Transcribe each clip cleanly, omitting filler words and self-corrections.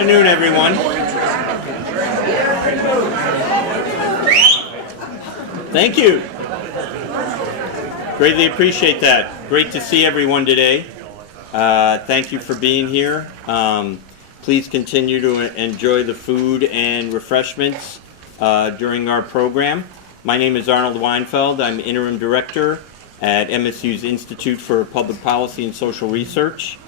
Good afternoon, everyone. Thank you. Greatly appreciate that. Great to see everyone today. Thank you for being here. Please continue to enjoy the food and refreshments during our program. My name is Arnold Weinfeld. I'm Interim Director at MSU's Institute for Public Policy and Social Research,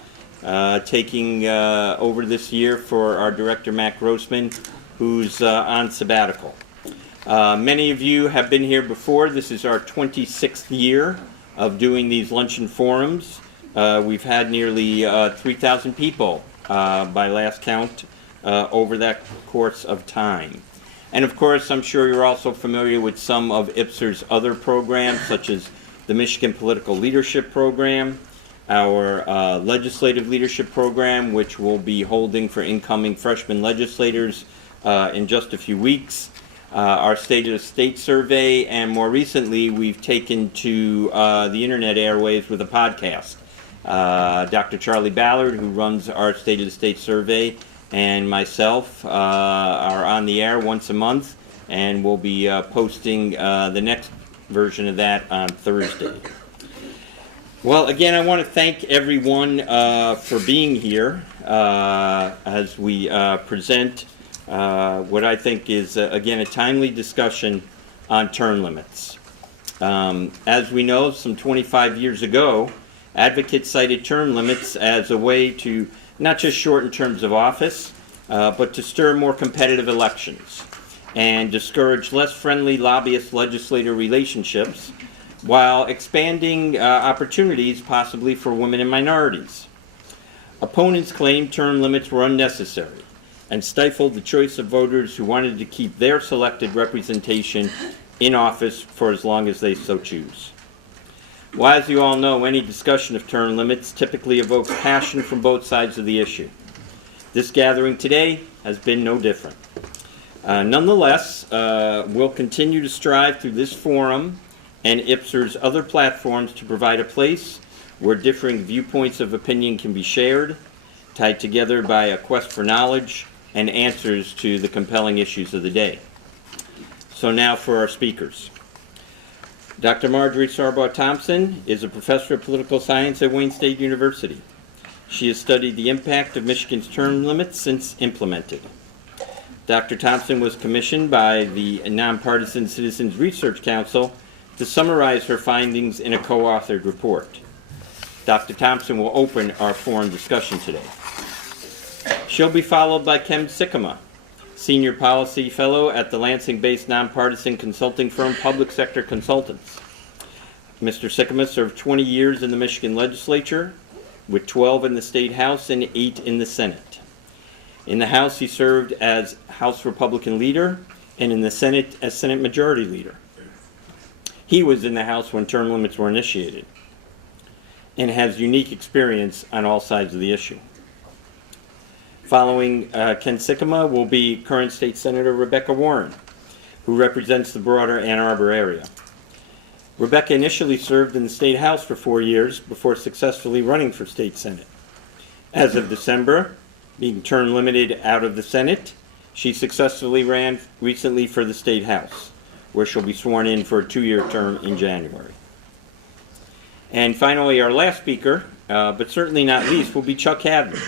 taking over this year for our Director, Matt Grossman, who's on sabbatical. Many of you have been here before. This is our 26th year of doing these luncheon forums. We've had nearly 3,000 people by last count over that course of time. And of course, I'm sure you're also familiar with some of IPSR's other programs, such as the Michigan Political Leadership Program, our Legislative Leadership Program, which we'll be holding for incoming freshman legislators in just a few weeks, our State of the State Survey, and more recently, we've taken to the internet airwaves with a podcast. Dr. Charlie Ballard, who runs our State of the State Survey, and myself are on the air once a month, and we'll be posting the next version of that on Thursday. Well, again, I want to thank everyone for being here as we present what I think is, again, a timely discussion on term limits. As we know, some 25 years ago, advocates cited term limits as a way to not just shorten terms of office, but to stir more competitive elections and discourage less friendly lobbyist-legislator relationships while expanding opportunities possibly for women and minorities. Opponents claimed term limits were unnecessary and stifled the choice of voters who wanted to keep their selected representation in office for as long as they so choose. Well, as you all know, any discussion of term limits typically evokes passion from both sides of the issue. This gathering today has been no different. Nonetheless, we'll continue to strive through this forum and IPSR's other platforms to provide a place where differing viewpoints of opinion can be shared, tied together by a quest for knowledge and answers to the compelling issues of the day. So now for our speakers. Dr. Marjorie Sarbaugh-Thompson is a professor of political science at Wayne State University. She has studied the impact of Michigan's term limits since implemented. Dr. Thompson was commissioned by the Nonpartisan Citizens Research Council to summarize her findings in a co-authored report. Dr. Thompson will open our forum discussion today. She'll be followed by Ken Sikkema, Senior Policy Fellow at the Lansing-based nonpartisan consulting firm Public Sector Consultants. Mr. Sikkema served 20 years in the Michigan legislature, with 12 in the State House and 8 in the Senate. In the House, he served as House Republican leader, and in the Senate as Senate Majority Leader. He was in the House when term limits were initiated, and has unique experience on all sides of the issue. Following Ken Sikkema will be current State Senator Rebecca Warren, who represents the broader Ann Arbor area. Rebecca initially served in the State House for 4 years before successfully running for State Senate. As of December, being term limited out of the Senate, she successfully ran recently for the State House, where she'll be sworn in for a 2-year term in January. And finally, our last speaker, but certainly not least, will be Chuck Hadley,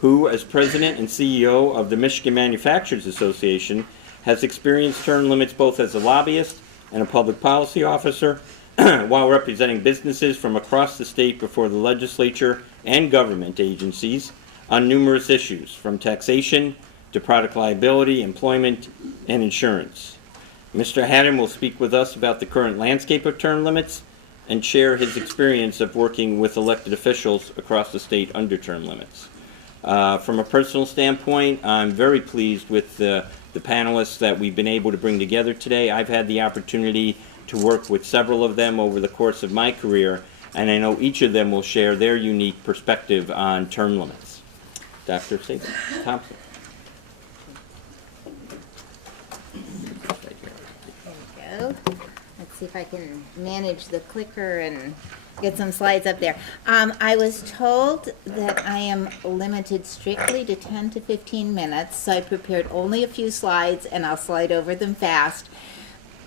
who, as president and CEO of the Michigan Manufacturers Association, has experienced term limits both as a lobbyist and a public policy officer, while representing businesses from across the state before the legislature and government agencies on numerous issues, from taxation to product liability, employment, and insurance. Mr. Haddon will speak with us about the current landscape of term limits and share his experience of working with elected officials across the state under term limits. From a personal standpoint, I'm very pleased with the panelists that we've been able to bring together today. I've had the opportunity to work with several of them over the course of my career, and I know each of them will share their unique perspective on term limits. Dr. Thompson. There we go. Let's see if I can manage the clicker and get some slides up there. I was told that I am limited strictly to 10 to 15 minutes, so I prepared only a few slides, and I'll slide over them fast.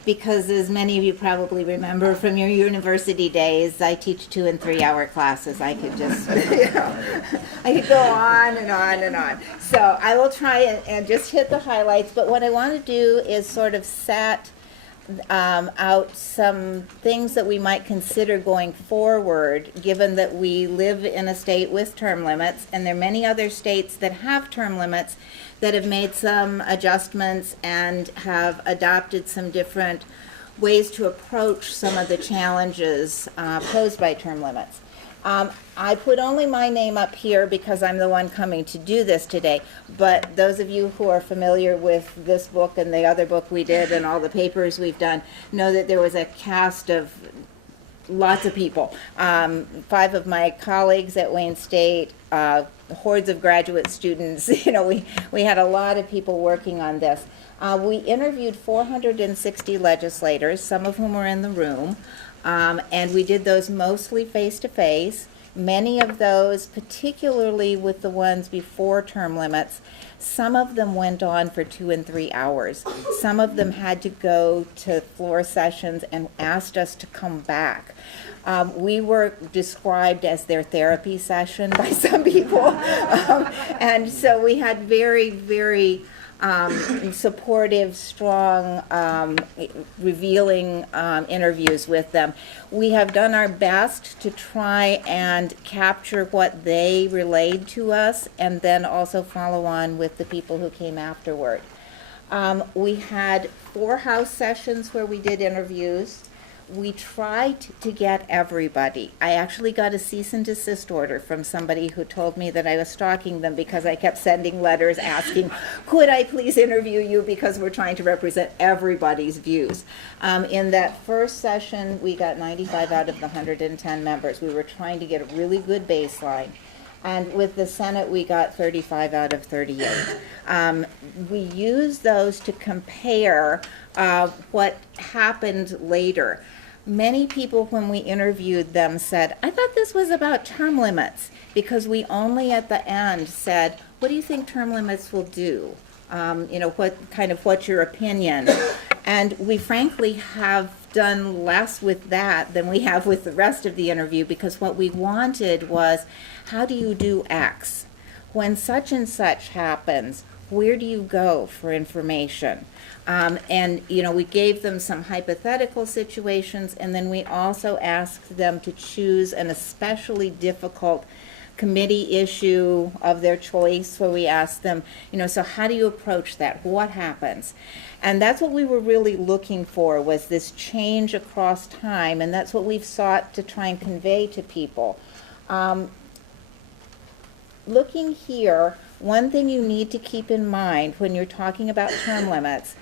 Because as many of you probably remember from your university days, I teach 2 and 3 hour classes. I could just, I could go on and on and on. So I will try and just hit the highlights, but what I want to do is sort of set out some things that we might consider going forward, given that we live in a state with term limits, and there are many other states that have term limits that have made some adjustments and have adopted some different ways to approach some of the challenges posed by term limits. I put only my name up here because I'm the one coming to do this today, but those of you who are familiar with this book and the other book we did and all the papers we've done know that there was a cast of lots of people. 5 of my colleagues at Wayne State, hordes of graduate students. We had a lot of people working on this. We interviewed 460 legislators, some of whom were in the room, and we did those mostly face-to-face. Many of those, particularly with the ones before term limits, some of them went on for 2 and 3 hours. Some of them had to go to floor sessions and asked us to come back. We were described as their therapy session by some people. And so we had very, very supportive, strong, revealing interviews with them. We have done our best to try and capture what they relayed to us and then also follow on with the people who came afterward. We had 4 house sessions where we did interviews. We tried to get everybody. I actually got a cease and desist order from somebody who told me that I was stalking them because I kept sending letters asking, could I please interview you because we're trying to represent everybody's views. In that first session, we got 95 out of the 110 members. We were trying to get a really good baseline. And with the Senate, we got 35 out of 38. We used those to compare what happened later. Many people, when we interviewed them, said, I thought this was about term limits, because we only at the end said, what do you think term limits will do? What's your opinion? And we frankly have done less with that than we have with the rest of the interview, because what we wanted was, how do you do X? When such and such happens, where do you go for information? We gave them some hypothetical situations, and then we also asked them to choose an especially difficult committee issue of their choice, where we asked them, so how do you approach that? What happens? And that's what we were really looking for, was this change across time, and that's what we've sought to try and convey to people. Looking here, one thing you need to keep in mind when you're talking about term limits,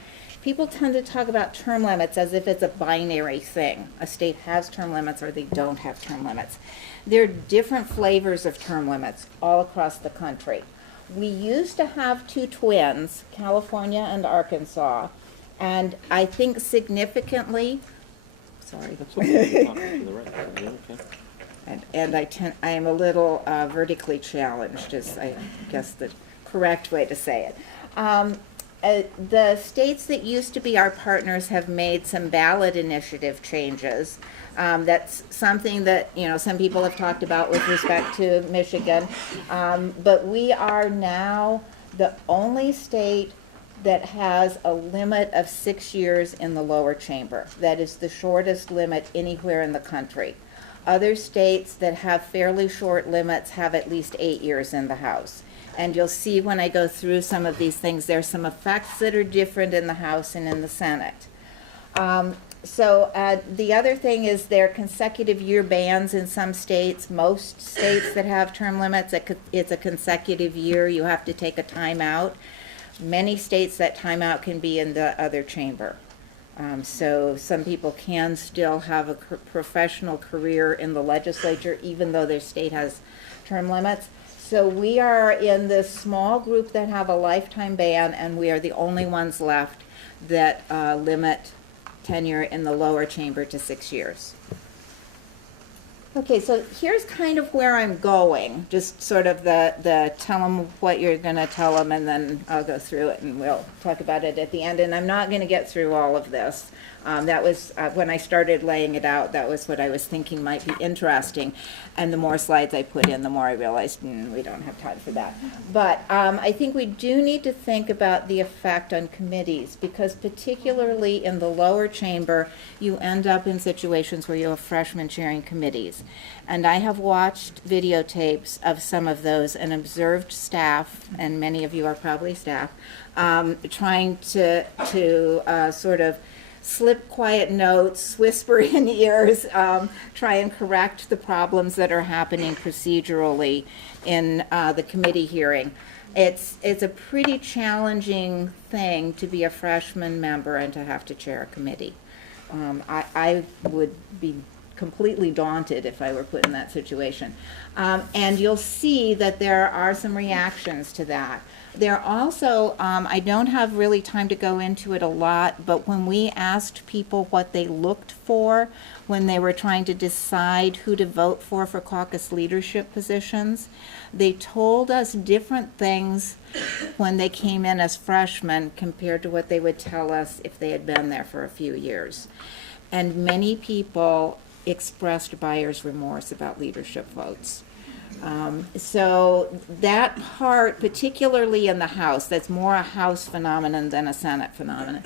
people tend to talk about term limits as if it's a binary thing. A state has term limits or they don't have term limits. There are different flavors of term limits all across the country. We used to have 2 twins, California and Arkansas, and I think significantly, sorry. That's okay. To the right. Okay. I am a little vertically challenged, is I guess the correct way to say it. The states that used to be our partners have made some ballot initiative changes. That's something that some people have talked about with respect to Michigan, but we are now the only state that has a limit of 6 years in the lower chamber. That is the shortest limit anywhere in the country. Other states that have fairly short limits have at least 8 years in the House. And you'll see when I go through some of these things, there's some effects that are different in the House and in the Senate. The other thing is there are consecutive year bans in some states. Most states that have term limits, it's a consecutive year. You have to take a timeout. Many states, that timeout can be in the other chamber. So some people can still have a professional career in the legislature, even though their state has term limits. So we are in this small group that have a lifetime ban, and we are the only ones left that limit tenure in the lower chamber to 6 years. Okay, so here's kind of where I'm going, just sort of the tell them what you're going to tell them, and then I'll go through it and we'll talk about it at the end. And I'm not going to get through all of this. That was, when I started laying it out, that was what I was thinking might be interesting. And the more slides I put in, the more I realized we don't have time for that. But I think we do need to think about the effect on committees, because particularly in the lower chamber, you end up in situations where you have freshmen chairing committees. And I have watched videotapes of some of those and observed staff, and many of you are probably staff, trying to sort of slip quiet notes, whisper in ears, try and correct the problems that are happening procedurally in the committee hearing. It's a pretty challenging thing to be a freshman member and to have to chair a committee. I would be completely daunted if I were put in that situation. And you'll see that there are some reactions to that. There also, I don't have really time to go into it a lot, but when we asked people what they looked for when they were trying to decide who to vote for caucus leadership positions, they told us different things when they came in as freshmen compared to what they would tell us if they had been there for a few years. And many people expressed buyer's remorse about leadership votes. So that part, particularly in the House, that's more a House phenomenon than a Senate phenomenon.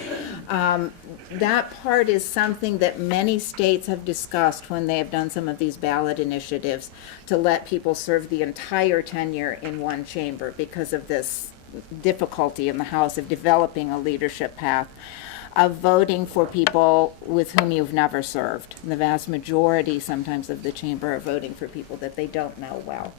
That part is something that many states have discussed when they have done some of these ballot initiatives to let people serve the entire tenure in one chamber because of this difficulty in the House of developing a leadership path, of voting for people with whom you've never served. And the vast majority sometimes of the chamber are voting for people that they don't know well.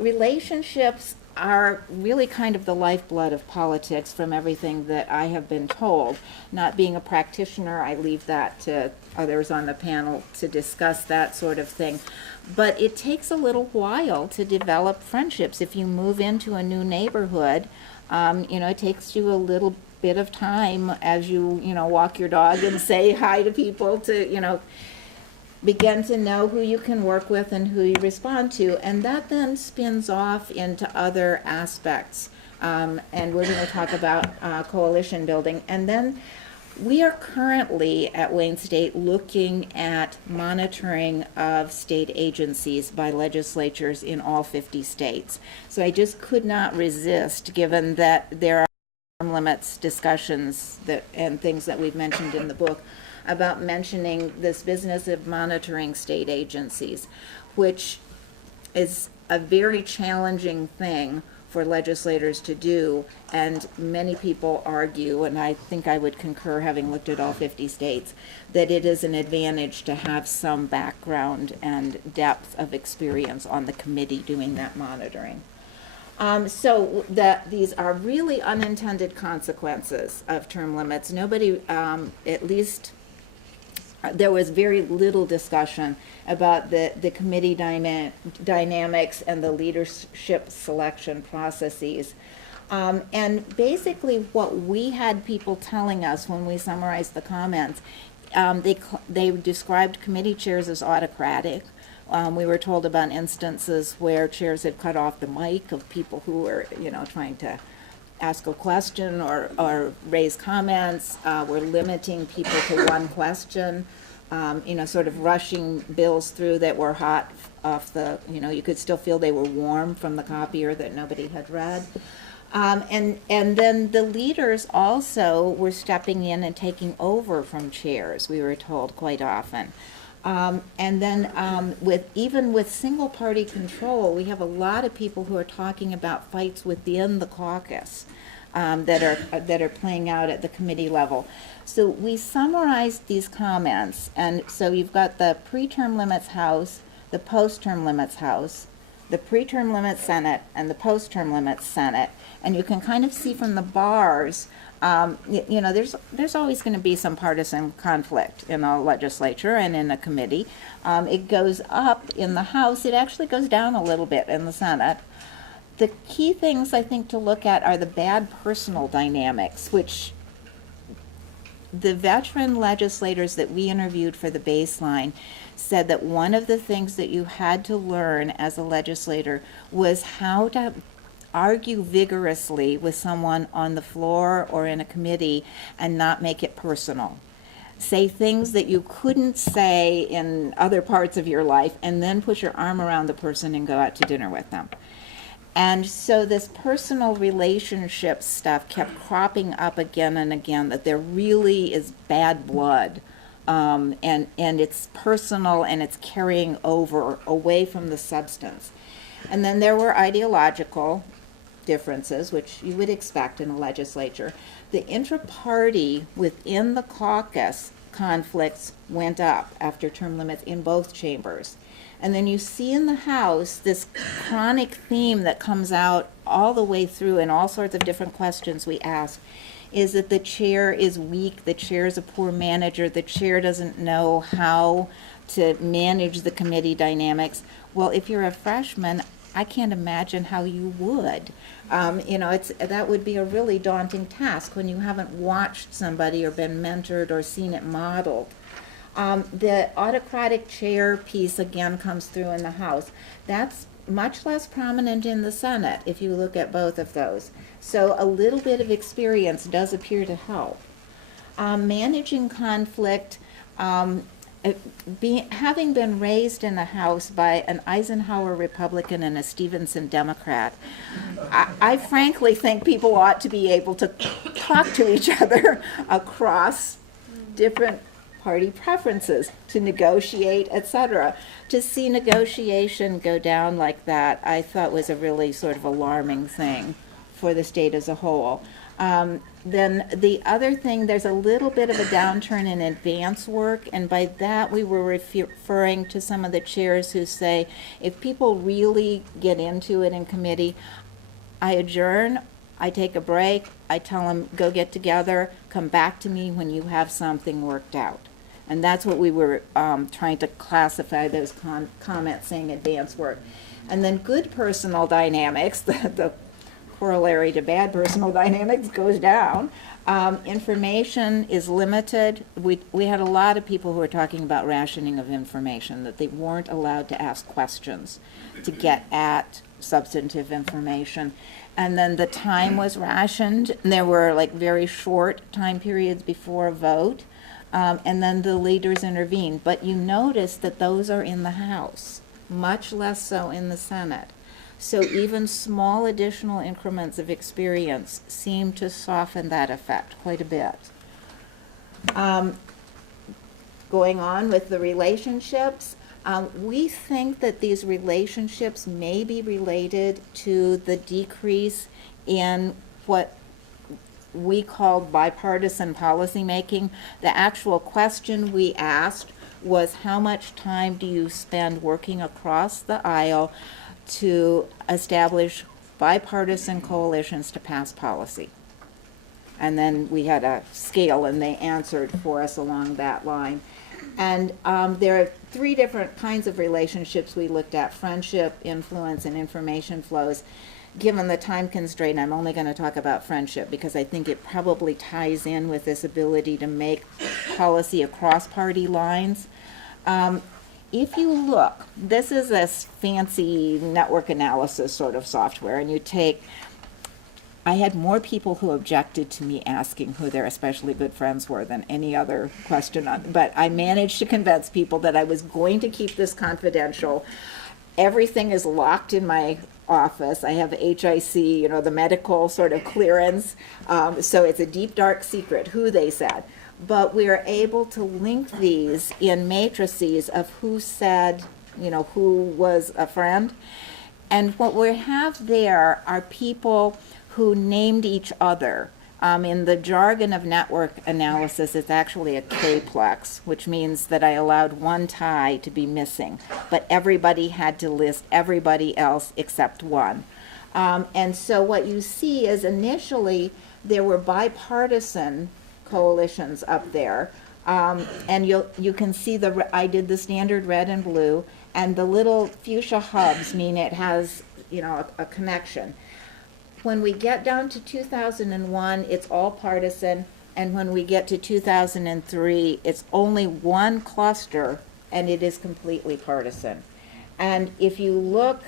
Relationships are really kind of the lifeblood of politics from everything that I have been told. Not being a practitioner, I leave that to others on the panel to discuss that sort of thing. But it takes a little while to develop friendships. If you move into a new neighborhood, it takes you a little bit of time as you walk your dog and say hi to people to begin to know who you can work with and who you respond to, and that then spins off into other aspects, and we're going to talk about coalition building. And then we are currently at Wayne State looking at monitoring of state agencies by legislatures in all 50 states. So I just could not resist, given that there are term limits discussions and things that we've mentioned in the book, about mentioning this business of monitoring state agencies, which is a very challenging thing for legislators to do, and many people argue, and I think I would concur, having looked at all 50 states, that it is an advantage to have some background and depth of experience on the committee doing that monitoring. So these are really unintended consequences of term limits. Nobody, at least there was very little discussion about the committee dynamics and the leadership selection processes. And basically what we had people telling us when we summarized the comments, they described committee chairs as autocratic. We were told about instances where chairs had cut off the mic of people who were, trying to ask a question or raise comments, were limiting people to one question, sort of rushing bills through that were hot off the, you could still feel they were warm from the copier that nobody had read. And then the leaders also were stepping in and taking over from chairs, we were told quite often. And then even with single party control, we have a lot of people who are talking about fights within the caucus that are playing out at the committee level. So we summarized these comments, and so you've got the pre-term limits House, the post-term limits House, the pre-term limits Senate, and the post-term limits Senate, and you can kind of see from the bars. There's always going to be some partisan conflict in a legislature and in a committee. It goes up in the House. It actually goes down a little bit in the Senate. The key things I think to look at are the bad personal dynamics, which the veteran legislators that we interviewed for the baseline said that one of the things that you had to learn as a legislator was how to argue vigorously with someone on the floor or in a committee and not make it personal. Say things that you couldn't say in other parts of your life, and then put your arm around the person and go out to dinner with them. And so this personal relationship stuff kept cropping up again and again, that there really is bad blood, and it's personal and it's carrying over away from the substance. And then there were ideological differences, which you would expect in a legislature. The intra-party within the caucus conflicts went up after term limits in both chambers. And then you see in the House this chronic theme that comes out all the way through in all sorts of different questions we ask, is that the chair is weak, the chair is a poor manager, the chair doesn't know how to manage the committee dynamics. Well, if you're a freshman, I can't imagine how you would. That would be a really daunting task when you haven't watched somebody or been mentored or seen it modeled. The autocratic chair piece again comes through in the House. That's much less prominent in the Senate if you look at both of those. So a little bit of experience does appear to help. Managing conflict, having been raised in a house by an Eisenhower Republican and a Stevenson Democrat, I frankly think people ought to be able to talk to each other across different party preferences, to negotiate, etc. To see negotiation go down like that, I thought was a really sort of alarming thing for the state as a whole. Then the other thing, there's a little bit of a downturn in advance work, and by that we were referring to some of the chairs who say, if people really get into it in committee, I adjourn, I take a break, I tell them, go get together, come back to me when you have something worked out. And that's what we were trying to classify those comments saying advance work. And then good personal dynamics, the corollary to bad personal dynamics, goes down. Information is limited. We had a lot of people who were talking about rationing of information, that they weren't allowed to ask questions to get at substantive information. And then the time was rationed. And there were like very short time periods before a vote. And then the leaders intervened. But you notice that those are in the House, much less so in the Senate. So even small additional increments of experience seem to soften that effect quite a bit. Going on with the relationships, we think that these relationships may be related to the decrease in what we called bipartisan policymaking. The actual question we asked was, how much time do you spend working across the aisle to establish bipartisan coalitions to pass policy? And then we had a scale, and they answered for us along that line. And there are three different kinds of relationships we looked at: friendship, influence, and information flows. Given the time constraint, I'm only going to talk about friendship because I think it probably ties in with this ability to make policy across party lines. If you look, this is this fancy network analysis sort of software, and you take, I had more people who objected to me asking who their especially good friends were than any other question but I managed to convince people that I was going to keep this confidential. Everything is locked in my office. I have HIC, the medical sort of clearance, so it's a deep, dark secret who they said. But we are able to link these in matrices of who said, who was a friend. And what we have there are people who named each other. In the jargon of network analysis, it's actually a K-plex, which means that I allowed one tie to be missing, but everybody had to list everybody else except one. And so what you see is initially there were bipartisan coalitions up there, and you can see I did the standard red and blue, and the little fuchsia hubs mean it has a connection. When we get down to 2001, it's all partisan, and when we get to 2003, it's only one cluster, and it is completely partisan. And if you look,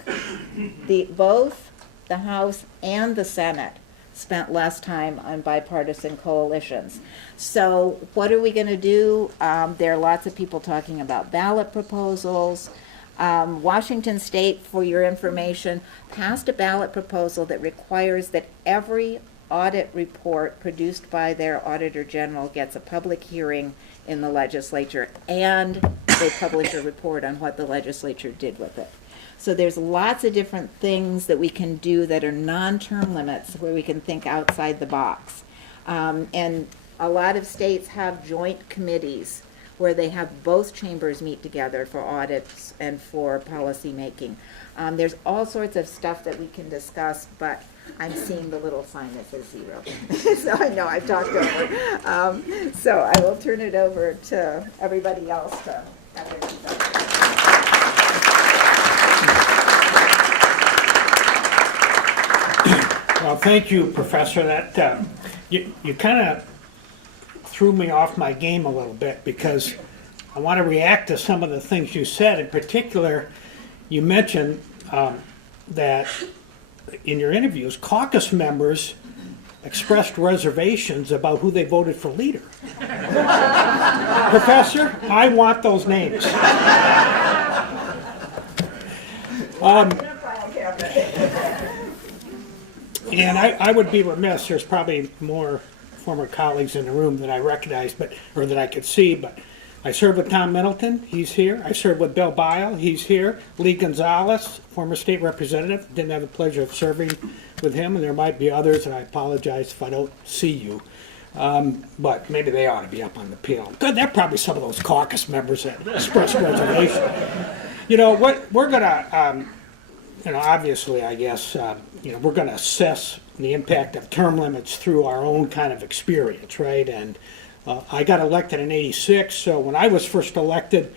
both the House and the Senate spent less time on bipartisan coalitions. So what are we going to do? There are lots of people talking about ballot proposals. Washington State, for your information, passed a ballot proposal that requires that every audit report produced by their Auditor General gets a public hearing in the legislature, and they publish a report on what the legislature did with it. So there's lots of different things that we can do that are non-term limits, where we can think outside the box. And a lot of states have joint committees where they have both chambers meet together for audits and for policy making. There's all sorts of stuff that we can discuss, but I'm seeing the little sign that says 0. So I know I've talked over. So I will turn it over to everybody else to have their discussion. Well, thank you, Professor. That you kind of threw me off my game a little bit, because I want to react to some of the things you said. In particular, you mentioned that in your interviews, caucus members expressed reservations about who they voted for leader. Professor, I want those names. And I would be remiss, there's probably more former colleagues in the room that I recognize, or that I could see, but I served with Tom Middleton, he's here. I served with Bill Bile, he's here. Lee Gonzalez, former state representative, didn't have the pleasure of serving with him, and there might be others, and I apologize if I don't see you. But maybe they ought to be up on the panel. Good, they're probably some of those caucus members that expressed reservation. You know, what we're gonna, obviously, I guess, we're going to assess the impact of term limits through our own kind of experience, right? And I got elected in '86, so when I was first elected,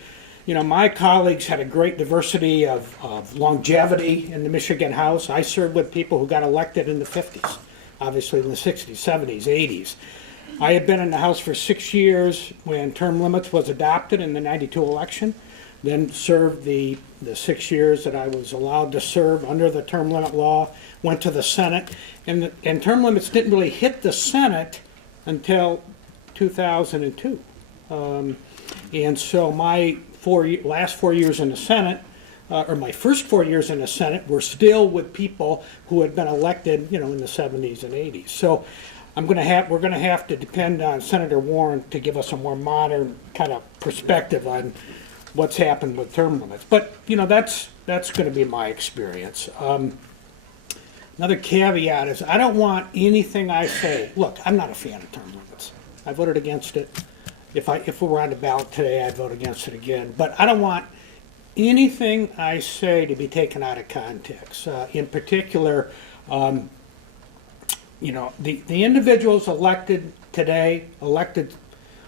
my colleagues had a great diversity of longevity in the Michigan House. I served with people who got elected in the 50s, obviously in the 60s, 70s, 80s. I had been in the House for 6 years when term limits was adopted in the '92 election. Then served the 6 years that I was allowed to serve under the term limit law, went to the Senate, and term limits didn't really hit the Senate until 2002. And so my last 4 years in the Senate, or my first 4 years in the Senate, were still with people who had been elected, in the 70s and 80s. So we're going to have to depend on Senator Warren to give us a more modern kind of perspective on what's happened with term limits. But, that's going to be my experience. Another caveat is I don't want anything I say. Look, I'm not a fan of term limits. I voted against it. If we were on the ballot today, I'd vote against it again. But I don't want anything I say to be taken out of context. In particular, the individuals elected today, elected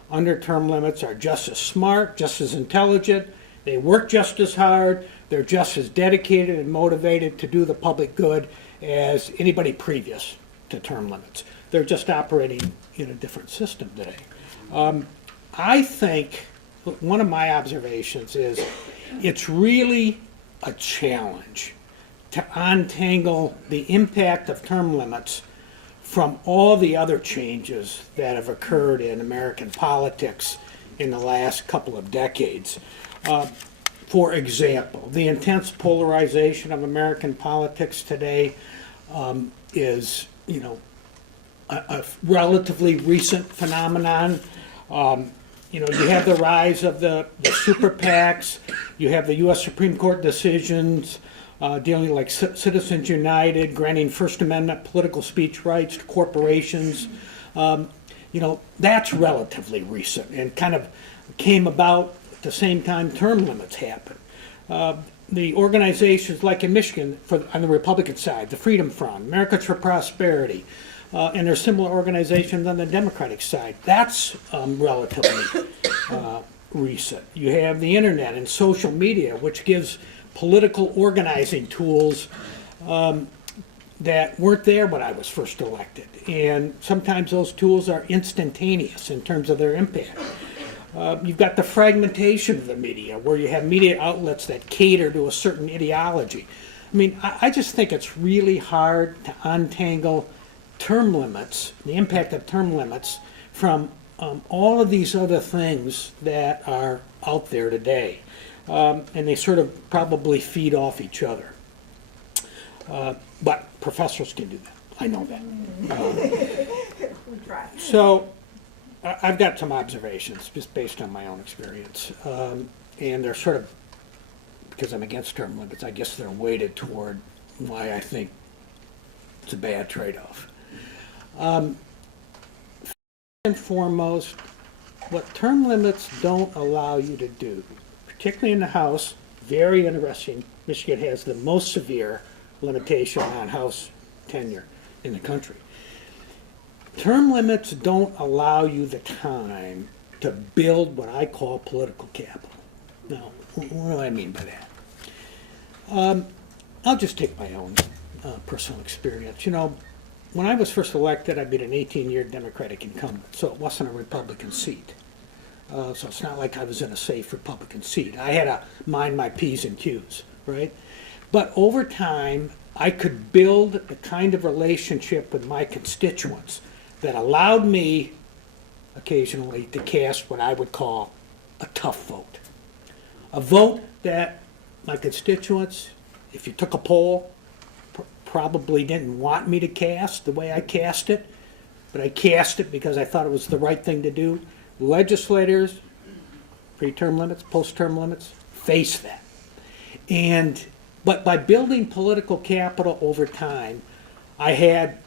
under term limits, are just as smart, just as intelligent, they work just as hard, they're just as dedicated and motivated to do the public good as anybody previous to term limits. They're just operating in a different system today. I think one of my observations is it's really a challenge to untangle the impact of term limits from all the other changes that have occurred in American politics in the last couple of decades. For example, the intense polarization of American politics today is, a relatively recent phenomenon. You have the rise of the super PACs. You have the U.S. Supreme Court decisions dealing like Citizens United, granting First Amendment political speech rights to corporations. That's relatively recent and kind of came about at the same time term limits happened. The organizations like in Michigan, on the Republican side, the Freedom Front, Americans for Prosperity, and there's similar organizations on the Democratic side. That's relatively recent. You have the internet and social media, which gives political organizing tools that weren't there when I was first elected. And sometimes those tools are instantaneous in terms of their impact. You've got the fragmentation of the media, where you have media outlets that cater to a certain ideology. I mean, I just think it's really hard to untangle term limits, the impact of term limits, from all of these other things that are out there today. And they sort of probably feed off each other. But professors can do that. I know that. So I've got some observations just based on my own experience. And they're sort of, because I'm against term limits, I guess they're weighted toward why I think it's a bad trade-off. First and foremost, what term limits don't allow you to do, particularly in the House, very interesting, Michigan has the most severe limitation on House tenure in the country. Term limits don't allow you the time to build what I call political capital. Now, what do I mean by that? I'll just take my own personal experience. You know, when I was first elected, I'd been an 18-year Democratic incumbent, so it wasn't a Republican seat. So it's not like I was in a safe Republican seat. I had to mind my P's and Q's, right? But over time, I could build the kind of relationship with my constituents that allowed me occasionally to cast what I would call a tough vote. A vote that my constituents, if you took a poll, probably didn't want me to cast the way I cast it, but I cast it because I thought it was the right thing to do. Legislators, pre-term limits, post-term limits, face that. But by building political capital over time, I had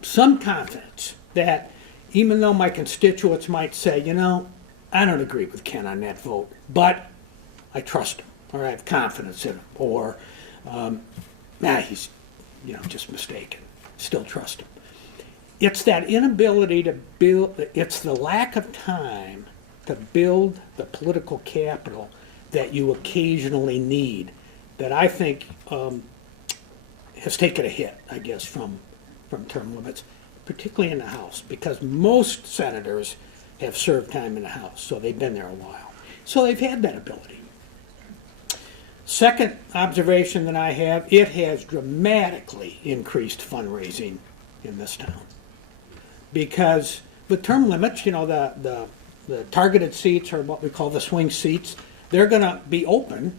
some confidence that even though my constituents might say, you know, I don't agree with Ken on that vote, but I trust him, or I have confidence in him, or he's, you know, just mistaken, still trust him. It's that inability to build, it's the lack of time to build the political capital that you occasionally need that I think has taken a hit, I guess, from term limits, particularly in the House, because most senators have served time in the House, so they've been there a while. So they've had that ability. Second observation that I have, it has dramatically increased fundraising in this town. Because with term limits, you know, the targeted seats, or what we call the swing seats, they're going to be open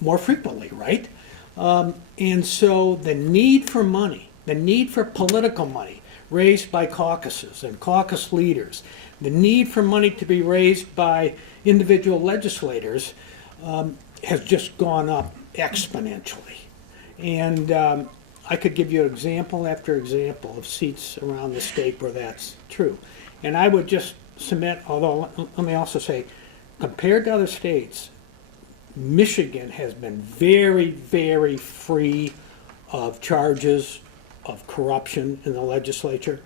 more frequently, right? And so the need for money, the need for political money raised by caucuses and caucus leaders, the need for money to be raised by individual legislators has just gone up exponentially. And I could give you example after example of seats around the state where that's true. And I would just submit, although let me also say, compared to other states, Michigan has been very, very free of charges of corruption in the legislature.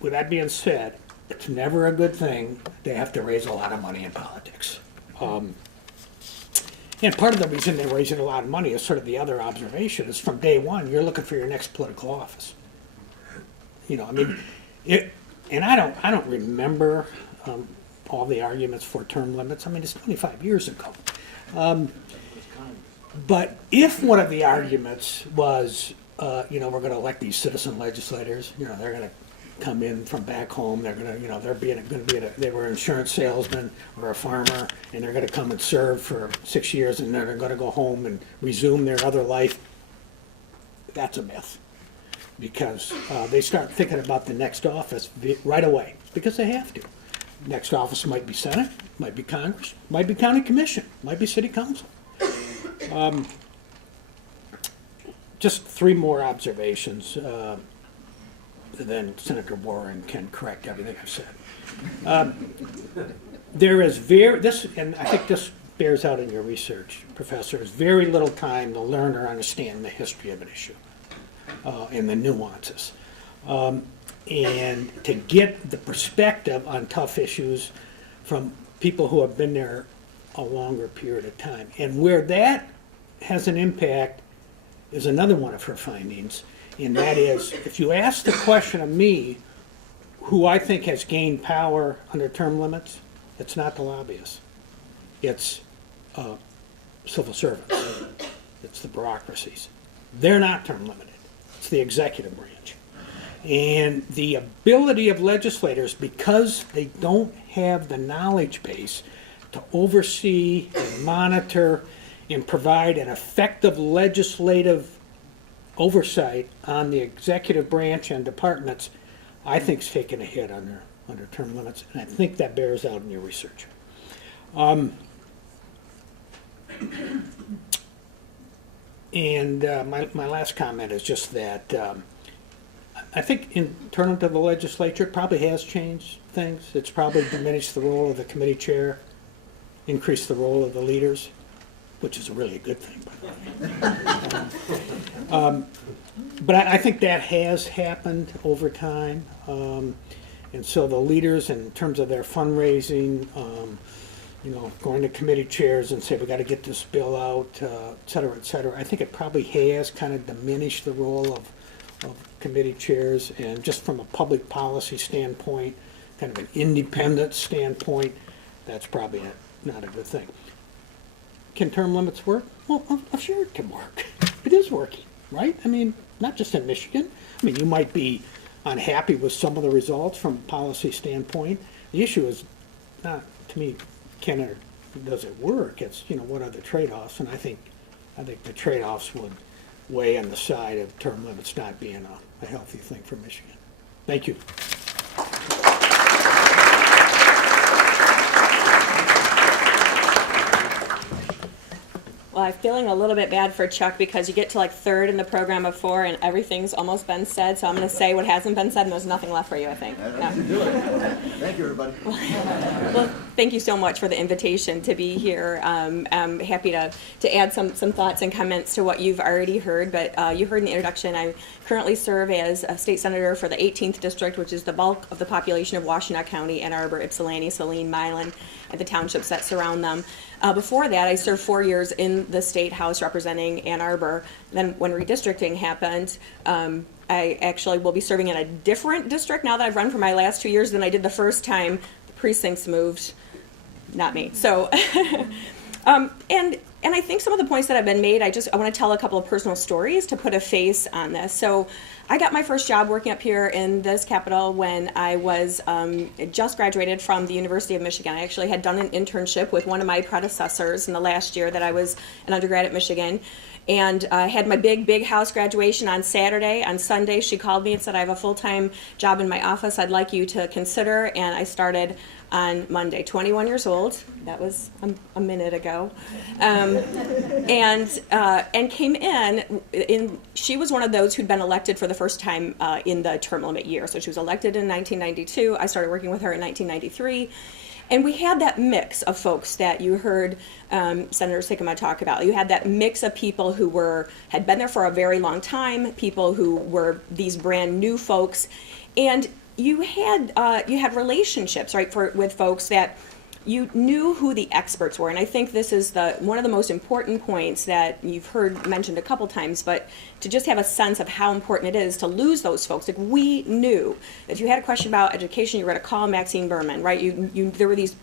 With that being said, it's never a good thing to have to raise a lot of money in politics. And part of the reason they're raising a lot of money is sort of the other observation is from day one, you're looking for your next political office. You know, I mean, and I don't remember all the arguments for term limits. I mean, it's 25 years ago. But if one of the arguments was, you know, we're going to elect these citizen legislators, you know, they're going to come in from back home, they're going to, you know, they were an insurance salesman or a farmer, and they're going to come and serve for 6 years, and then they're going to go home and resume their other life. That's a myth, because they start thinking about the next office right away, because they have to. Next office might be Senate, might be Congress, might be County Commission, might be City Council. Just three more observations. Then Senator Warren can correct everything I've said. There is and I think this bears out in your research, Professor, is very little time to learn or understand the history of an issue and the nuances. And to get the perspective on tough issues from people who have been there a longer period of time. And where that has an impact is another one of her findings, and that is, if you ask the question of me, who I think has gained power under term limits, it's not the lobbyists. It's civil servants. It's the bureaucracies. They're not term limited. It's the executive branch. And the ability of legislators, because they don't have the knowledge base to oversee and monitor and provide an effective legislative oversight on the executive branch and departments, I think is taking a hit under term limits, and I think that bears out in your research. My last comment is just that I think internal to the legislature, it probably has changed things. It's probably diminished the role of the committee chair, increased the role of the leaders, which is really a good thing, by the way. But I think that has happened over time. And so the leaders, in terms of their fundraising, going to committee chairs and say, we got to get this bill out, et cetera, I think it probably has kind of diminished the role of committee chairs. And just from a public policy standpoint, kind of an independent standpoint, that's probably not a good thing. Can term limits work? Well, I'm sure it can work. It is working, right? I mean, not just in Michigan. I mean, you might be unhappy with some of the results from a policy standpoint. The issue is not, to me, can or does it work? It's, what are the trade-offs? And I think the trade-offs would weigh on the side of term limits not being a healthy thing for Michigan. Thank you. Well, I'm feeling a little bit bad for Chuck because you get to like third in the program of 4 and everything's almost been said. So I'm going to say what hasn't been said and there's nothing left for you, I think. No. Do it. Thank you, everybody. Well, thank you so much for the invitation to be here. I'm happy to add some thoughts and comments to what you've already heard. But you heard in the introduction, I currently serve as a state senator for the 18th district, which is the bulk of the population of Washtenaw County, Ann Arbor, Ypsilanti, Saline, Milan, and the townships that surround them. Before that, I served 4 years in the state house representing Ann Arbor. Then when redistricting happened, I actually will be serving in a different district now that I've run for my last 2 years than I did the first time. The precincts moved, not me. So, and I think some of the points that have been made, I want to tell a couple of personal stories to put a face on this. So I got my first job working up here in this Capitol when I was just graduated from the University of Michigan. I actually had done an internship with one of my predecessors in the last year that I was an undergrad at Michigan. And I had my big house graduation on Saturday. On Sunday, she called me and said, I have a full-time job in my office I'd like you to consider. And I started on Monday, 21 years old. That was a minute ago. And came in. She was one of those who'd been elected for the first time in the term limit year. So she was elected in 1992. I started working with her in 1993. And we had that mix of folks that you heard Senator Sikkema talk about. You had that mix of people who had been there for a very long time, people who were these brand new folks, and you had relationships, right, with folks that you knew who the experts were. And I think this is one of the most important points that you've heard mentioned a couple times, but to just have a sense of how important it is to lose those folks. Like, we knew that if you had a question about education, you were going to call Maxine Berman, right? There were these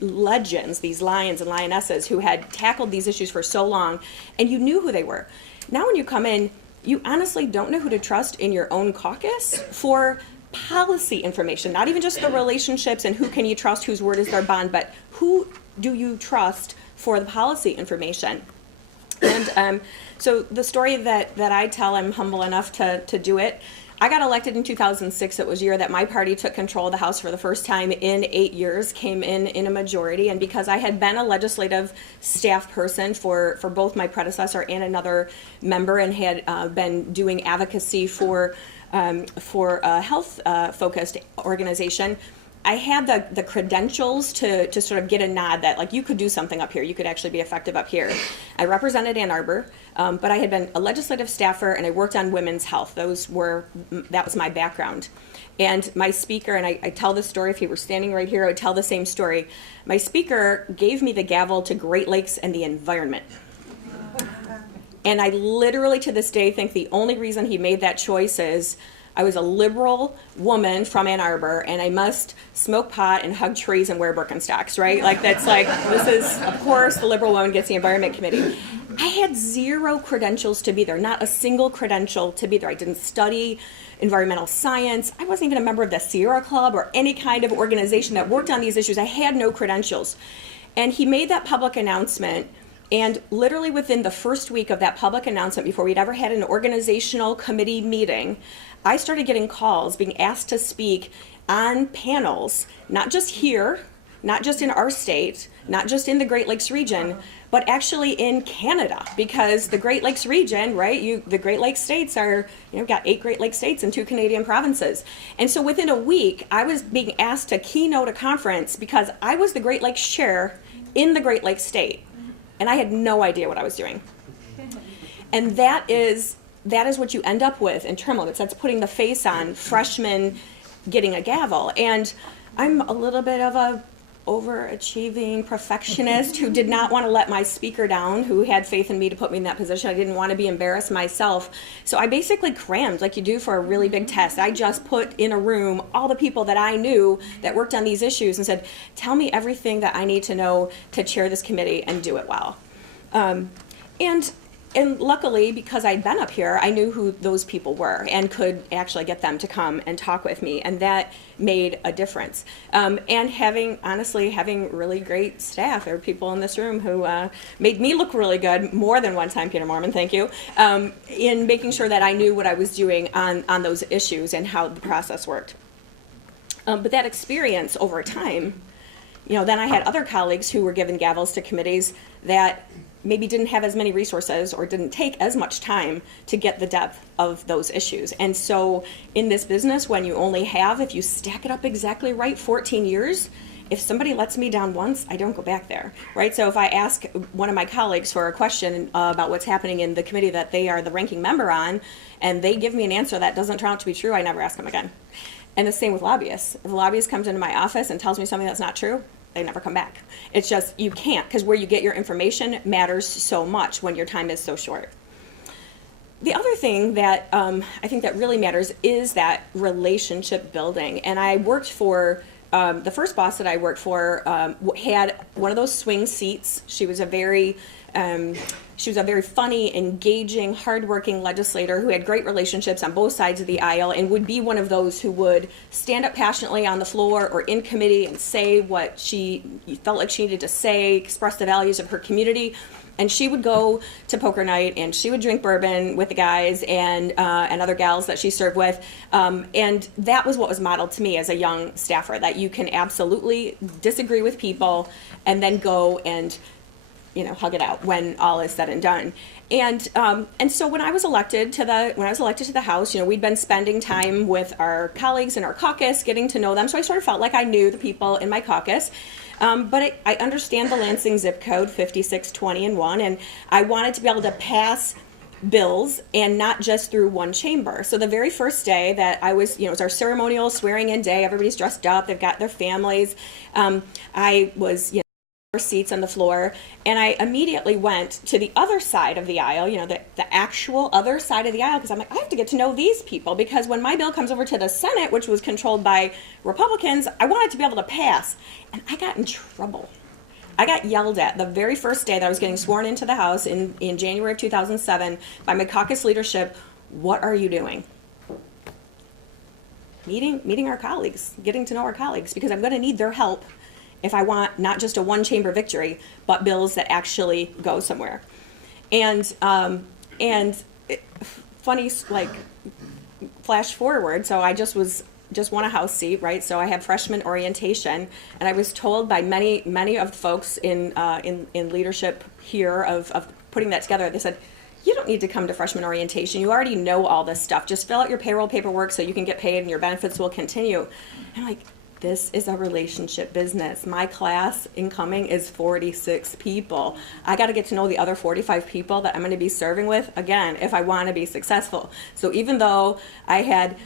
legends, these lions and lionesses who had tackled these issues for so long, and you knew who they were. Now when you come in, you honestly don't know who to trust in your own caucus for policy information, not even just the relationships and who can you trust, whose word is their bond, but who do you trust for the policy information. And so the story that I tell, I'm humble enough to do it. I got elected in 2006. It was a year that my party took control of the House for the first time in 8 years, came in a majority. And because I had been a legislative staff person for both my predecessor and another member, and had been doing advocacy for a health-focused organization, I had the credentials to sort of get a nod that, like, you could do something up here. You could actually be effective up here. I represented Ann Arbor, but I had been a legislative staffer, and I worked on women's health. That was my background. And my speaker, and I tell this story, if he were standing right here, I would tell the same story. My speaker gave me the gavel to Great Lakes and the environment. And I literally to this day think the only reason he made that choice is I was a liberal woman from Ann Arbor, and I must smoke pot and hug trees and wear Birkenstocks, right? Like, that's like, this is, of course, the liberal woman gets the Environment Committee. I had 0 credentials to be there, not a single credential to be there. I didn't study environmental science. I wasn't even a member of the Sierra Club or any kind of organization that worked on these issues. I had no credentials. And he made that public announcement, and literally within the first week of that public announcement, before we'd ever had an organizational committee meeting, I started getting calls being asked to speak on panels, not just here, not just in our state, not just in the Great Lakes region, but actually in Canada, because the Great Lakes region, right, the Great Lakes states are, got 8 Great Lakes states and 2 Canadian provinces. And so within a week, I was being asked to keynote a conference because I was the Great Lakes chair in the Great Lakes state, and I had no idea what I was doing. And that is what you end up with in term limits. That's putting the face on freshmen getting a gavel. And I'm a little bit of a overachieving perfectionist who did not want to let my speaker down, who had faith in me to put me in that position. I didn't want to be embarrassed myself. So I basically crammed like you do for a really big test. I just put in a room all the people that I knew that worked on these issues and said, tell me everything that I need to know to chair this committee and do it well. And luckily, because I'd been up here, I knew who those people were and could actually get them to come and talk with me, and that made a difference. And honestly, having really great staff. There were people in this room who made me look really good more than one time, Peter Mormon, thank you, in making sure that I knew what I was doing on those issues and how the process worked. But that experience over time, then I had other colleagues who were given gavels to committees that maybe didn't have as many resources or didn't take as much time to get the depth of those issues. And so in this business, when you only have, if you stack it up exactly right, 14 years, if somebody lets me down once, I don't go back there, right? So if I ask one of my colleagues for a question about what's happening in the committee that they are the ranking member on, and they give me an answer that doesn't turn out to be true, I never ask them again. And the same with lobbyists. If a lobbyist comes into my office and tells me something that's not true, they never come back. It's just, you can't, because where you get your information matters so much when your time is so short. The other thing that I think that really matters is that relationship building. And I worked for, the first boss that I worked for had one of those swing seats. She was a very funny, engaging, hardworking legislator who had great relationships on both sides of the aisle and would be one of those who would stand up passionately on the floor or in committee and say what she felt like she needed to say, express the values of her community. And she would go to poker night and she would drink bourbon with the guys and other gals that she served with. And that was what was modeled to me as a young staffer, that you can absolutely disagree with people and then go and hug it out when all is said and done. And so when I was elected to the House, we'd been spending time with our colleagues in our caucus, getting to know them. So I sort of felt like I knew the people in my caucus. But I understand the Lansing zip code 5620 and 1, and I wanted to be able to pass bills and not just through one chamber. So the very first day that I was, it was our ceremonial swearing in day, everybody's dressed up, they've got their families. I was, seats on the floor, and I immediately went to the other side of the aisle, the actual other side of the aisle, because I'm like, I have to get to know these people, because when my bill comes over to the Senate, which was controlled by Republicans, I wanted to be able to pass, and I got in trouble. I got yelled at the very first day that I was getting sworn into the House in January of 2007 by my caucus leadership. What are you doing? Meeting our colleagues, getting to know our colleagues, because I'm going to need their help if I want not just a one-chamber victory, but bills that actually go somewhere. And funny, like, flash forward, so I just won a House seat, right? So I had freshman orientation, and I was told by many of the folks in leadership here of putting that together, they said, you don't need to come to freshman orientation. You already know all this stuff. Just fill out your payroll paperwork so you can get paid and your benefits will continue. And I'm like, this is a relationship business. My class incoming is 46 people. I got to get to know the other 45 people that I'm going to be serving with, again, if I want to be successful. So even though I had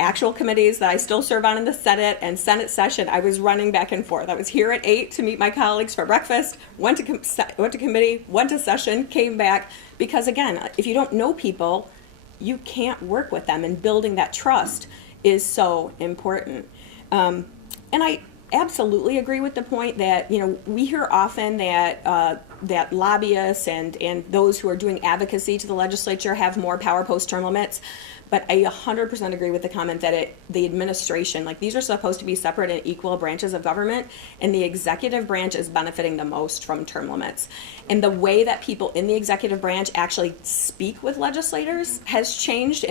actual committees that I still serve on in the Senate and Senate session, I was running back and forth. I was here at 8 to meet my colleagues for breakfast, went to committee, went to session, came back, because again, if you don't know people, you can't work with them, and building that trust is so important. And I absolutely agree with the point that, we hear often that that lobbyists and those who are doing advocacy to the legislature have more power post-term limits. But I 100% agree with the comment that the administration, like, these are supposed to be separate and equal branches of government, and the executive branch is benefiting the most from term limits. And the way that people in the executive branch actually speak with legislators has changed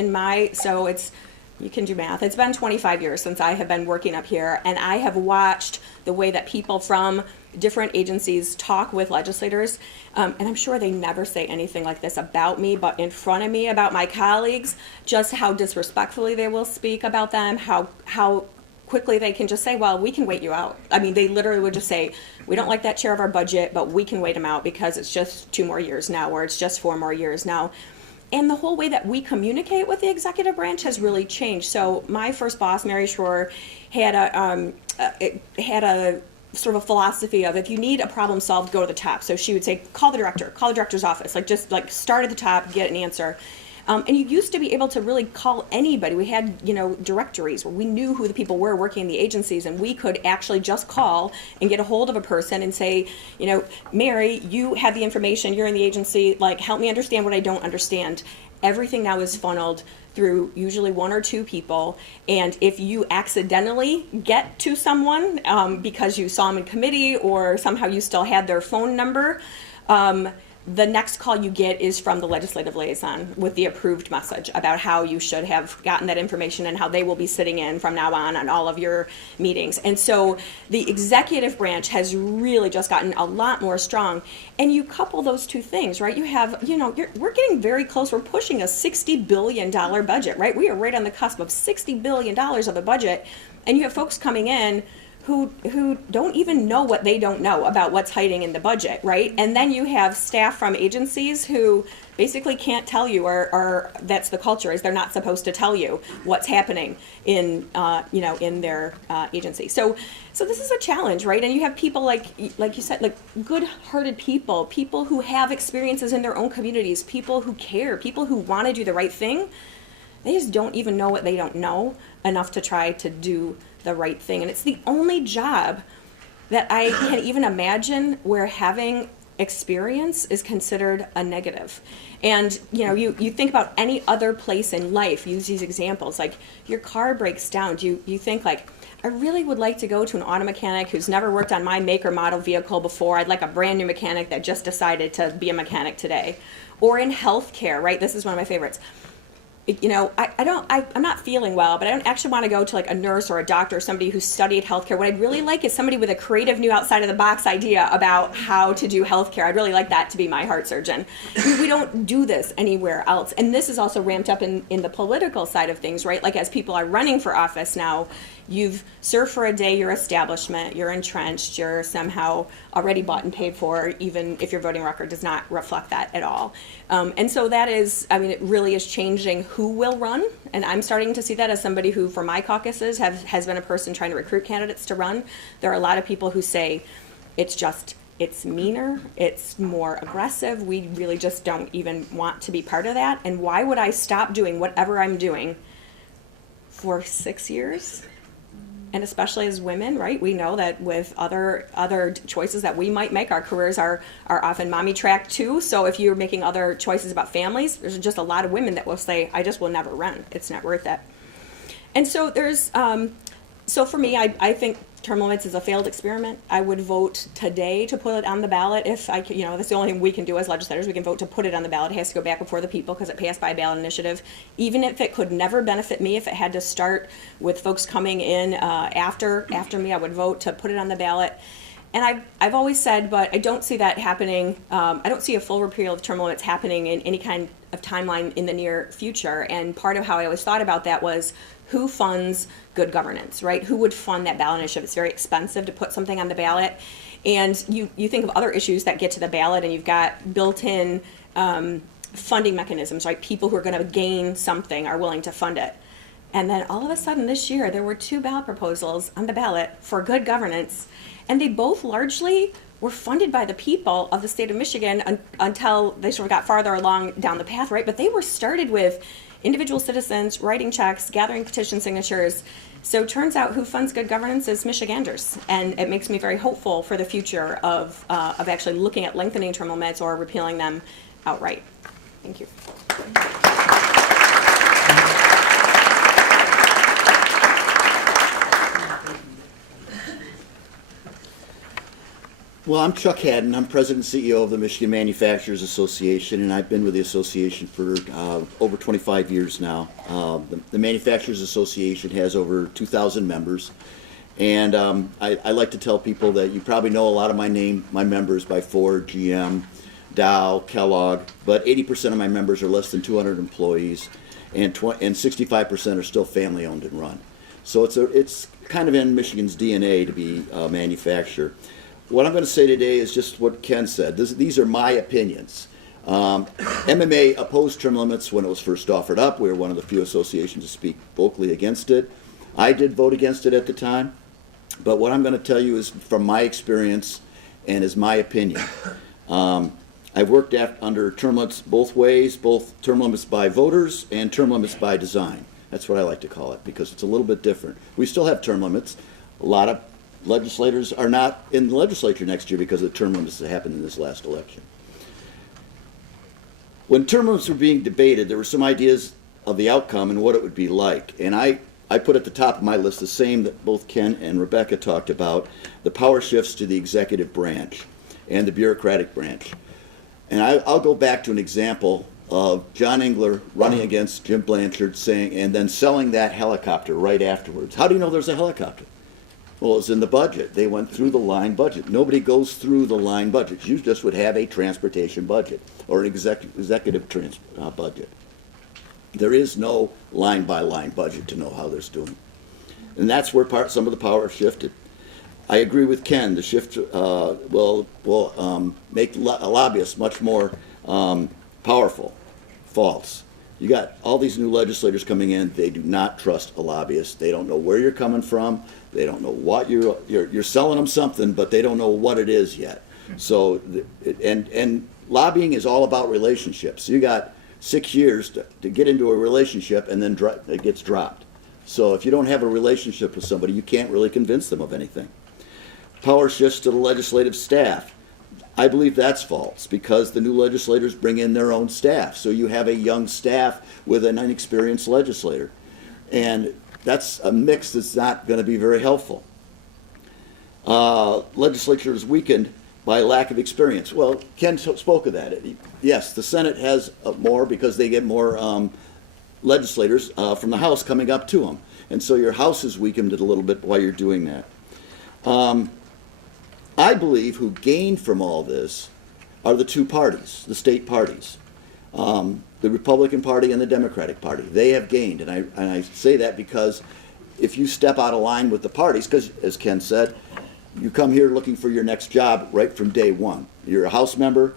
you can do math. It's been 25 years since I have been working up here, and I have watched the way that people from different agencies talk with legislators, and I'm sure they never say anything like this about me, but in front of me about my colleagues, just how disrespectfully they will speak about them, how quickly they can just say, well, we can wait you out. I mean, they literally would just say, we don't like that chair of our budget, but we can wait him out because it's just 2 more years now, or it's just 4 more years now. And the whole way that we communicate with the executive branch has really changed. So my first boss, Mary Schroer, had a sort of a philosophy of, if you need a problem solved, go to the top. So she would say, call the director's office, just start at the top, get an answer. And you used to be able to really call anybody. We had, directories where we knew who the people were working in the agencies, and we could actually just call and get a hold of a person and say, Mary, you have the information, you're in the agency, help me understand what I don't understand. Everything now is funneled through usually 1 or 2 people, and if you accidentally get to someone because you saw them in committee or somehow you still had their phone number, the next call you get is from the legislative liaison with the approved message about how you should have gotten that information and how they will be sitting in from now on all of your meetings. And so the executive branch has really just gotten a lot more strong. And you couple those 2 things, right? You have, we're getting very close. We're pushing a $60 billion budget, right? We are right on the cusp of $60 billion of a budget. And you have folks coming in who don't even know what they don't know about what's hiding in the budget, right? And then you have staff from agencies who basically can't tell you, or that's the culture, is they're not supposed to tell you what's happening in in their agency. So this is a challenge, right? And you have people like you said, good-hearted people who have experiences in their own communities, people who care, people who want to do the right thing. They just don't even know what they don't know enough to try to do the right thing. And it's the only job that I can even imagine where having experience is considered a negative. And you think about any other place in life, use these examples, like your car breaks down, you think I really would like to go to an auto mechanic who's never worked on my make or model vehicle before. I'd like a brand new mechanic that just decided to be a mechanic today. Or in healthcare, right? This is one of my favorites. I'm not feeling well, but I don't actually want to go to a nurse or a doctor or somebody who studied healthcare. What I'd really like is somebody with a creative, new outside of the box idea about how to do healthcare. I'd really like that to be my heart surgeon. We don't do this anywhere else. And this is also ramped up in the political side of things, right? As people are running for office now, you've served for a day your establishment, you're entrenched, you're somehow already bought and paid for, even if your voting record does not reflect that at all. And so that is, it really is changing who will run. And I'm starting to see that as somebody who, for my caucuses, has been a person trying to recruit candidates to run. There are a lot of people who say it's meaner, it's more aggressive. We really just don't even want to be part of that. And why would I stop doing whatever I'm doing for 6 years? And especially as women, right? We know that with other choices that we might make, our careers are often mommy track too. So if you're making other choices about families, there's just a lot of women that will say, I just will never run. It's not worth it. And so so for me, I think term limits is a failed experiment. I would vote today to put it on the ballot if I could, that's the only thing we can do as legislators. We can vote to put it on the ballot. It has to go back before the people because it passed by a ballot initiative. Even if it could never benefit me, if it had to start with folks coming in after me, I would vote to put it on the ballot. And I've always said, but I don't see that happening. I don't see a full repeal of term limits happening in any kind of timeline in the near future. And part of how I always thought about that was, who funds good governance, right? Who would fund that ballot initiative? It's very expensive to put something on the ballot. And you think of other issues that get to the ballot, and you've got built-in funding mechanisms, right? People who are going to gain something are willing to fund it. And then all of a sudden this year, there were 2 ballot proposals on the ballot for good governance, and they both largely were funded by the people of the state of Michigan until they sort of got farther along down the path, right? But they were started with individual citizens writing checks, gathering petition signatures. So it turns out who funds good governance is Michiganders, and it makes me very hopeful for the future of actually looking at lengthening term limits or repealing them outright. Thank you. Well, I'm Chuck Haddon. I'm President and CEO of the Michigan Manufacturers Association, and I've been with the association for over 25 years now. The Manufacturers Association has over 2,000 members, and I like to tell people that you probably know a lot of my members by Ford, GM, Dow, Kellogg, but 80% of my members are less than 200 employees, and 65% are still family-owned and run. So it's kind of in Michigan's DNA to be a manufacturer. What I'm going to say today is just what Ken said. These are my opinions. MMA opposed term limits when it was first offered up. We were one of the few associations to speak vocally against it. I did vote against it at the time. But what I'm going to tell you is from my experience and is my opinion. I've worked under term limits both ways, both term limits by voters and term limits by design. That's what I like to call it because it's a little bit different. We still have term limits. A lot of legislators are not in the legislature next year because of the term limits that happened in this last election. When term limits were being debated, there were some ideas of the outcome and what it would be like. And I put at the top of my list the same that both Ken and Rebecca talked about, the power shifts to the executive branch and the bureaucratic branch. And I'll go back to an example of John Engler running against Jim Blanchard and then selling that helicopter right afterwards. How do you know there's a helicopter? Well, it's in the budget. They went through the line budget. Nobody goes through the line budget. You just would have a transportation budget or an executive budget. There is no line-by-line budget to know how they're doing. And that's where some of the power shifted. I agree with Ken. The shift will make lobbyists much more powerful. False. You got all these new legislators coming in. They do not trust a lobbyist. They don't know where you're coming from. They don't know what you're selling them something, but they don't know what it is yet. So, and lobbying is all about relationships. You got 6 years to get into a relationship, and then it gets dropped. So if you don't have a relationship with somebody, you can't really convince them of anything. Power shifts to the legislative staff. I believe that's false because the new legislators bring in their own staff. So you have a young staff with an inexperienced legislator. And that's a mix that's not going to be very helpful. Legislature is weakened by lack of experience. Well, Ken spoke of that. Yes, the Senate has more because they get more legislators from the House coming up to them. And so your House is weakened a little bit while you're doing that. I believe who gained from all this are the two parties, the state parties, the Republican Party and the Democratic Party. They have gained, and I say that because if you step out of line with the parties, because as Ken said, you come here looking for your next job right from day one. You're a House member,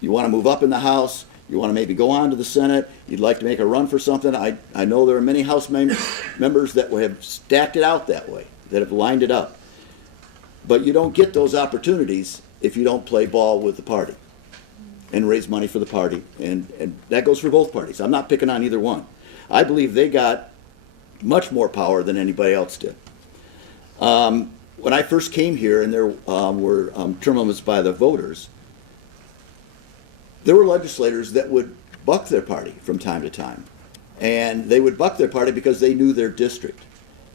you want to move up in the House, you want to maybe go on to the Senate, you'd like to make a run for something. I know there are many House members that have stacked it out that way, that have lined it up. But you don't get those opportunities if you don't play ball with the party and raise money for the party. And that goes for both parties. I'm not picking on either one. I believe they got much more power than anybody else did. When I first came here and there were term limits by the voters, there were legislators that would buck their party from time to time. And they would buck their party because they knew their district.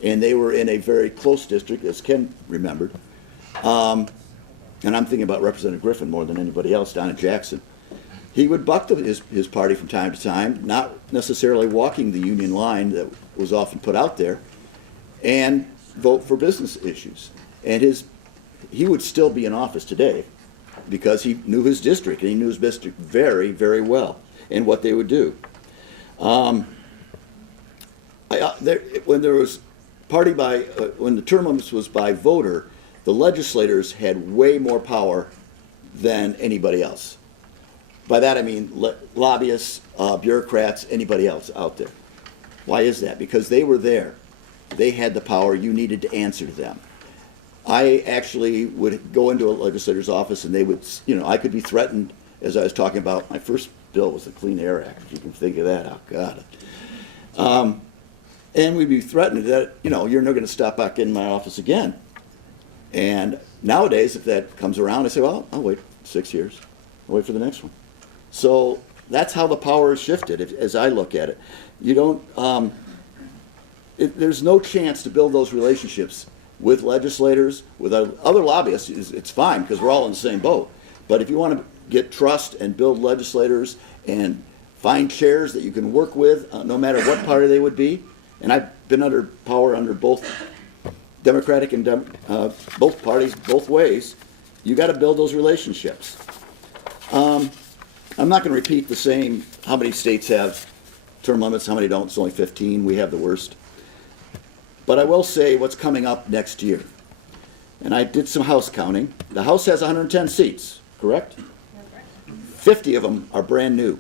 And they were in a very close district, as Ken remembered. And I'm thinking about Representative Griffin more than anybody else down in Jackson. He would buck his party from time to time, not necessarily walking the union line that was often put out there, and vote for business issues. And he would still be in office today because he knew his district, and he knew his district very, very well, and what they would do. When there was when the term limits was by voter, the legislators had way more power than anybody else. By that I mean lobbyists, bureaucrats, anybody else out there. Why is that? Because they were there. They had the power. You needed to answer to them. I actually would go into a legislator's office and they would, I could be threatened, as I was talking about, my first bill was the Clean Air Act, if you can think of that, oh God. And we'd be threatened that, you're not going to stop back in my office again. And nowadays, if that comes around, I say, well, I'll wait 6 years. I'll wait for the next one. So that's how the power has shifted, as I look at it. You don't, there's no chance to build those relationships with legislators, with other lobbyists. It's fine, because we're all in the same boat. But if you want to get trust and build legislators and find chairs that you can work with, no matter what party they would be, and I've been under power under both Democratic and both parties, both ways, you got to build those relationships. I'm not going to repeat the same, how many states have term limits, how many don't. It's only 15. We have the worst. But I will say what's coming up next year. And I did some House counting. The House has 110 seats, correct? 50 of them are brand new.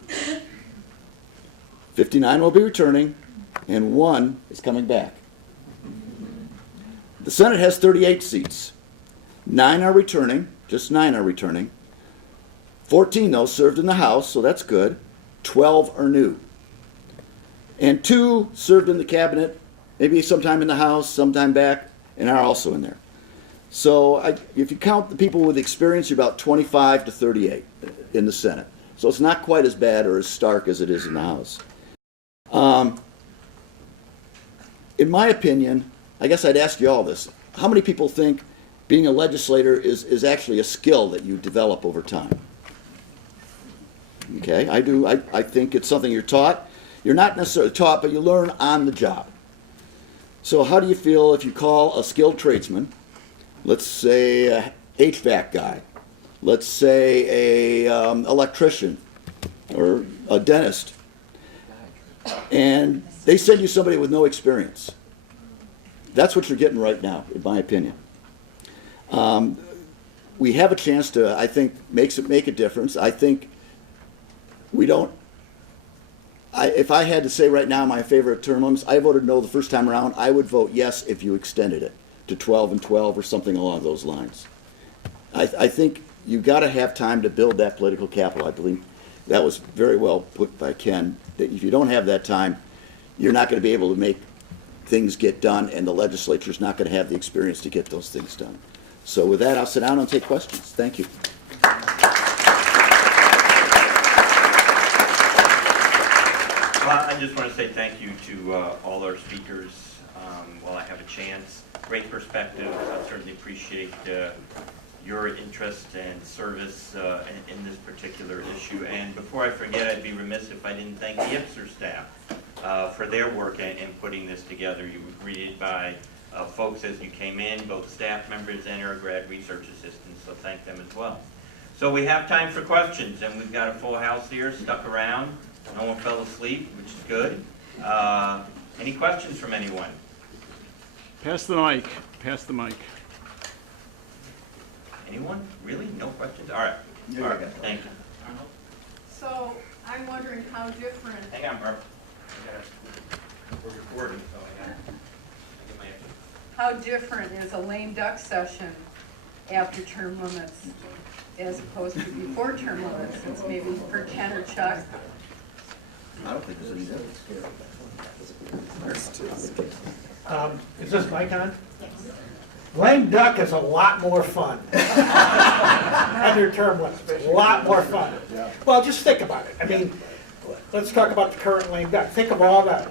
59 will be returning, and 1 is coming back. The Senate has 38 seats. 9 are returning, just 9 are returning. 14, though, served in the House, so that's good. 12 are new. And 2 served in the cabinet, maybe sometime in the House, sometime back, and are also in there. So if you count the people with experience, you're about 25 to 38 in the Senate. So it's not quite as bad or as stark as it is in the House. In my opinion, I guess I'd ask you all this. How many people think being a legislator is actually a skill that you develop over time? Okay, I do. I think it's something you're taught. You're not necessarily taught, but you learn on the job. So how do you feel if you call a skilled tradesman, let's say a HVAC guy, let's say a electrician or a dentist, and they send you somebody with no experience? That's what you're getting right now, in my opinion. We have a chance to, I think, make a difference. I think we don't. If I had to say right now my favorite term limits, I voted no the first time around. I would vote yes if you extended it to 12 and 12 or something along those lines. I think you've got to have time to build that political capital. I believe that was very well put by Ken, that if you don't have that time, you're not going to be able to make things get done, and the legislature's not going to have the experience to get those things done. So with that, I'll sit down and take questions. Thank you. Well, I just want to say thank you to all our speakers while I have a chance. Great perspective. I certainly appreciate your interest and service in this particular issue. And before I forget, I'd be remiss if I didn't thank the IPSR staff for their work in putting this together. You were greeted by folks as you came in, both staff members and our grad research assistants, so thank them as well. So we have time for questions, and we've got a full house here, stuck around. No one fell asleep, which is good. Any questions from anyone? Pass the mic. Pass the mic. Anyone? Really? No questions? All right. All right. Thank you. So I'm wondering how different. Hang on, Barb. We're recording, so I got to get my. How different is a lame duck session after term limits as opposed to before term limits? It's maybe for Ken or Chuck. I don't think there's any difference. Is this mic on? Lame duck is a lot more fun. Under term limits, a lot more fun. Well, just think about it. I mean, let's talk about the current lame duck. Think of all the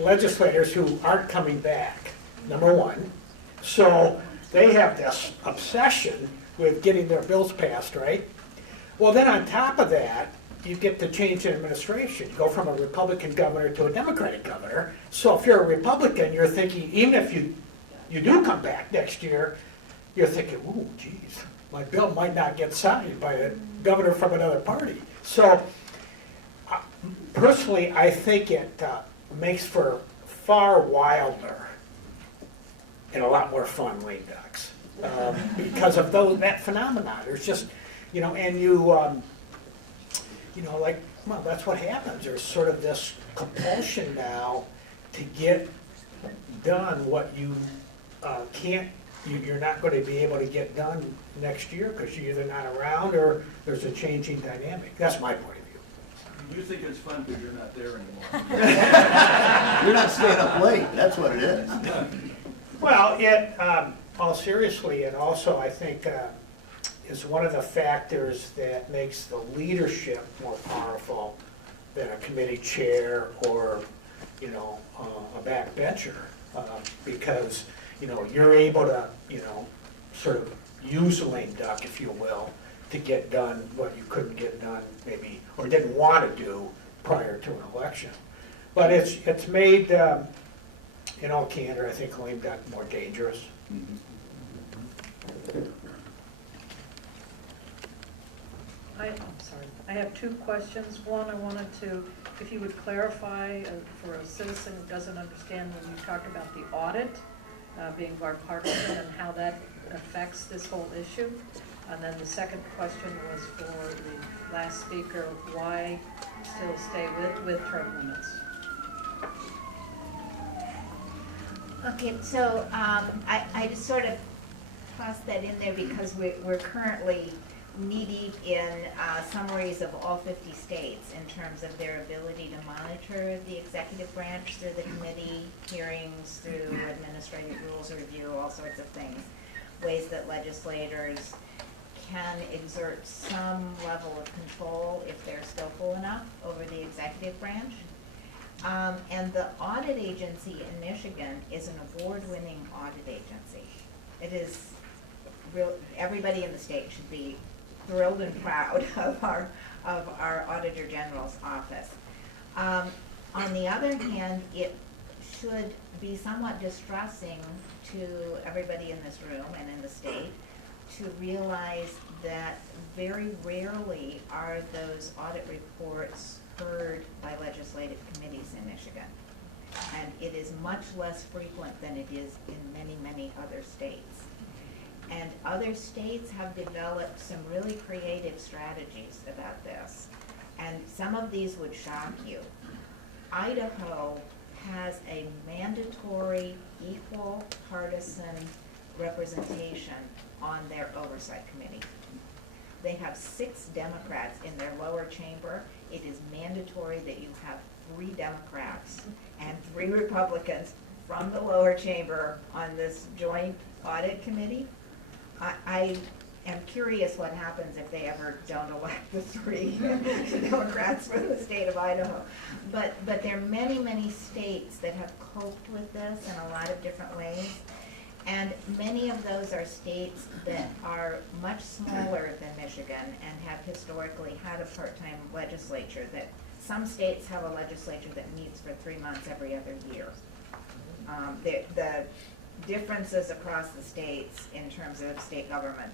legislators who aren't coming back, number one. So they have this obsession with getting their bills passed, right? Well, then on top of that, you get the change in administration. You go from a Republican governor to a Democratic governor. So if you're a Republican, you're thinking, even if you do come back next year, you're thinking, ooh, geez, my bill might not get signed by a governor from another party. So personally, I think it makes for far wilder and a lot more fun lame ducks because of that phenomenon. There's just, and like, well, that's what happens. There's sort of this compulsion now to get done what you you're not gonna be able to get done next year because you're either not around or there's a changing dynamic. That's my point of view. You think it's fun because you're not there anymore. You're not staying up late, that's what it is. Well, it, all seriously, it also, I think, is one of the factors that makes the leadership more powerful than a committee chair or, you know, a backbencher. Because, you know, you're able to, you know, sort of use a lame duck, if you will, to get done what you couldn't get done maybe, or didn't want to do prior to an election. But it's made, in all candor, I think lame duck more dangerous. I'm sorry, I have two questions. One, I wanted to, if you would clarify for a citizen who doesn't understand when you talk about the audit being bipartisan and how that affects this whole issue. And then the second question was for the last speaker, why still stay with term limits? Okay, so I just sort of tossed that in there because we're currently knee-deep in summaries of all 50 states in terms of their ability to monitor the executive branch through the committee hearings, through administrative rules review, all sorts of things, ways that legislators can exert some level of control if they're skillful enough over the executive branch. And the audit agency in Michigan is an award-winning audit agency. It is real, everybody in the state should be thrilled and proud of our Auditor General's office. On the other hand, it should be somewhat distressing to everybody in this room and in the state to realize that very rarely are those audit reports heard by legislative committees in Michigan. And it is much less frequent than it is in many, many other states. And other states have developed some really creative strategies about this. And some of these would shock you. Idaho has a mandatory equal partisan representation on their oversight committee. They have 6 Democrats in their lower chamber. It is mandatory that you have 3 Democrats and 3 Republicans from the lower chamber on this joint audit committee. I am curious what happens if they ever don't elect the 3 Democrats from the state of Idaho. But there are many, many states that have coped with this in a lot of different ways. And many of those are states that are much smaller than Michigan and have historically had a part-time legislature. That some states have a legislature that meets for 3 months every other year. The differences across the states in terms of state government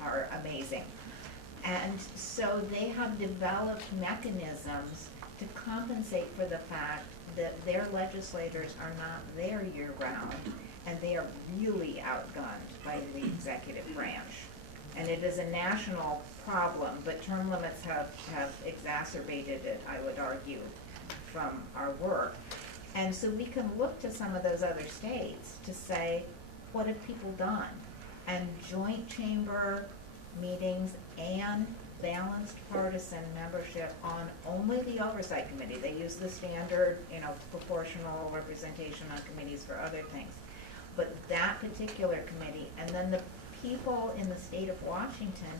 are amazing. And so they have developed mechanisms to compensate for the fact that their legislators are not there year-round, and they are really outgunned by the executive branch. And it is a national problem, but term limits have exacerbated it, I would argue, from our work. And so we can look to some of those other states to say, what have people done? And joint chamber meetings and balanced partisan membership on only the oversight committee. They use the standard, proportional representation on committees for other things. But that particular committee, and then the people in the state of Washington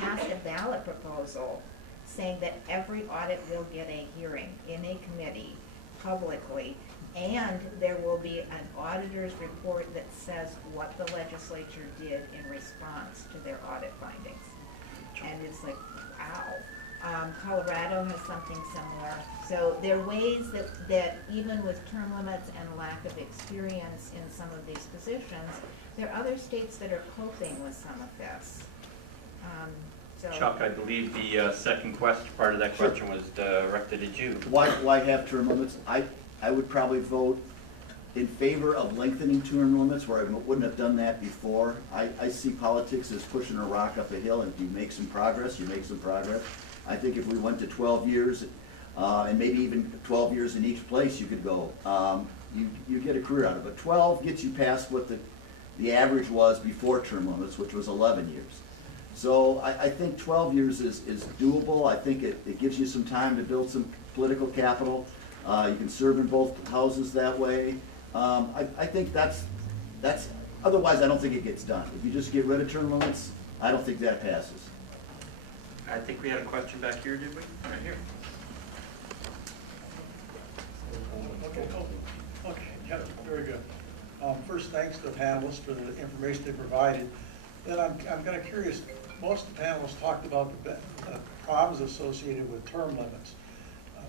passed a ballot proposal saying that every audit will get a hearing in a committee publicly, and there will be an auditor's report that says what the legislature did in response to their audit findings. And it's like, wow. Colorado has something similar. So there are ways that even with term limits and lack of experience in some of these positions, there are other states that are coping with some of this. Chuck, I believe the second part of that question was directed at you. Why have term limits? I would probably vote in favor of lengthening term limits where I wouldn't have done that before. I see politics as pushing a rock up a hill, and if you make some progress, you make some progress. I think if we went to 12 years, and maybe even 12 years in each place, you could go. you get a career out of it. But 12 gets you past what the average was before term limits, which was 11 years. So I think 12 years is doable. I think it gives you some time to build some political capital. You can serve in both houses that way. I think that's, otherwise I don't think it gets done. If you just get rid of term limits, I don't think that passes. I think we had a question back here, did we? Right here. Okay, yeah, very good. First, thanks to the panelists for the information they provided. Then I'm kind of curious, most of the panelists talked about the problems associated with term limits.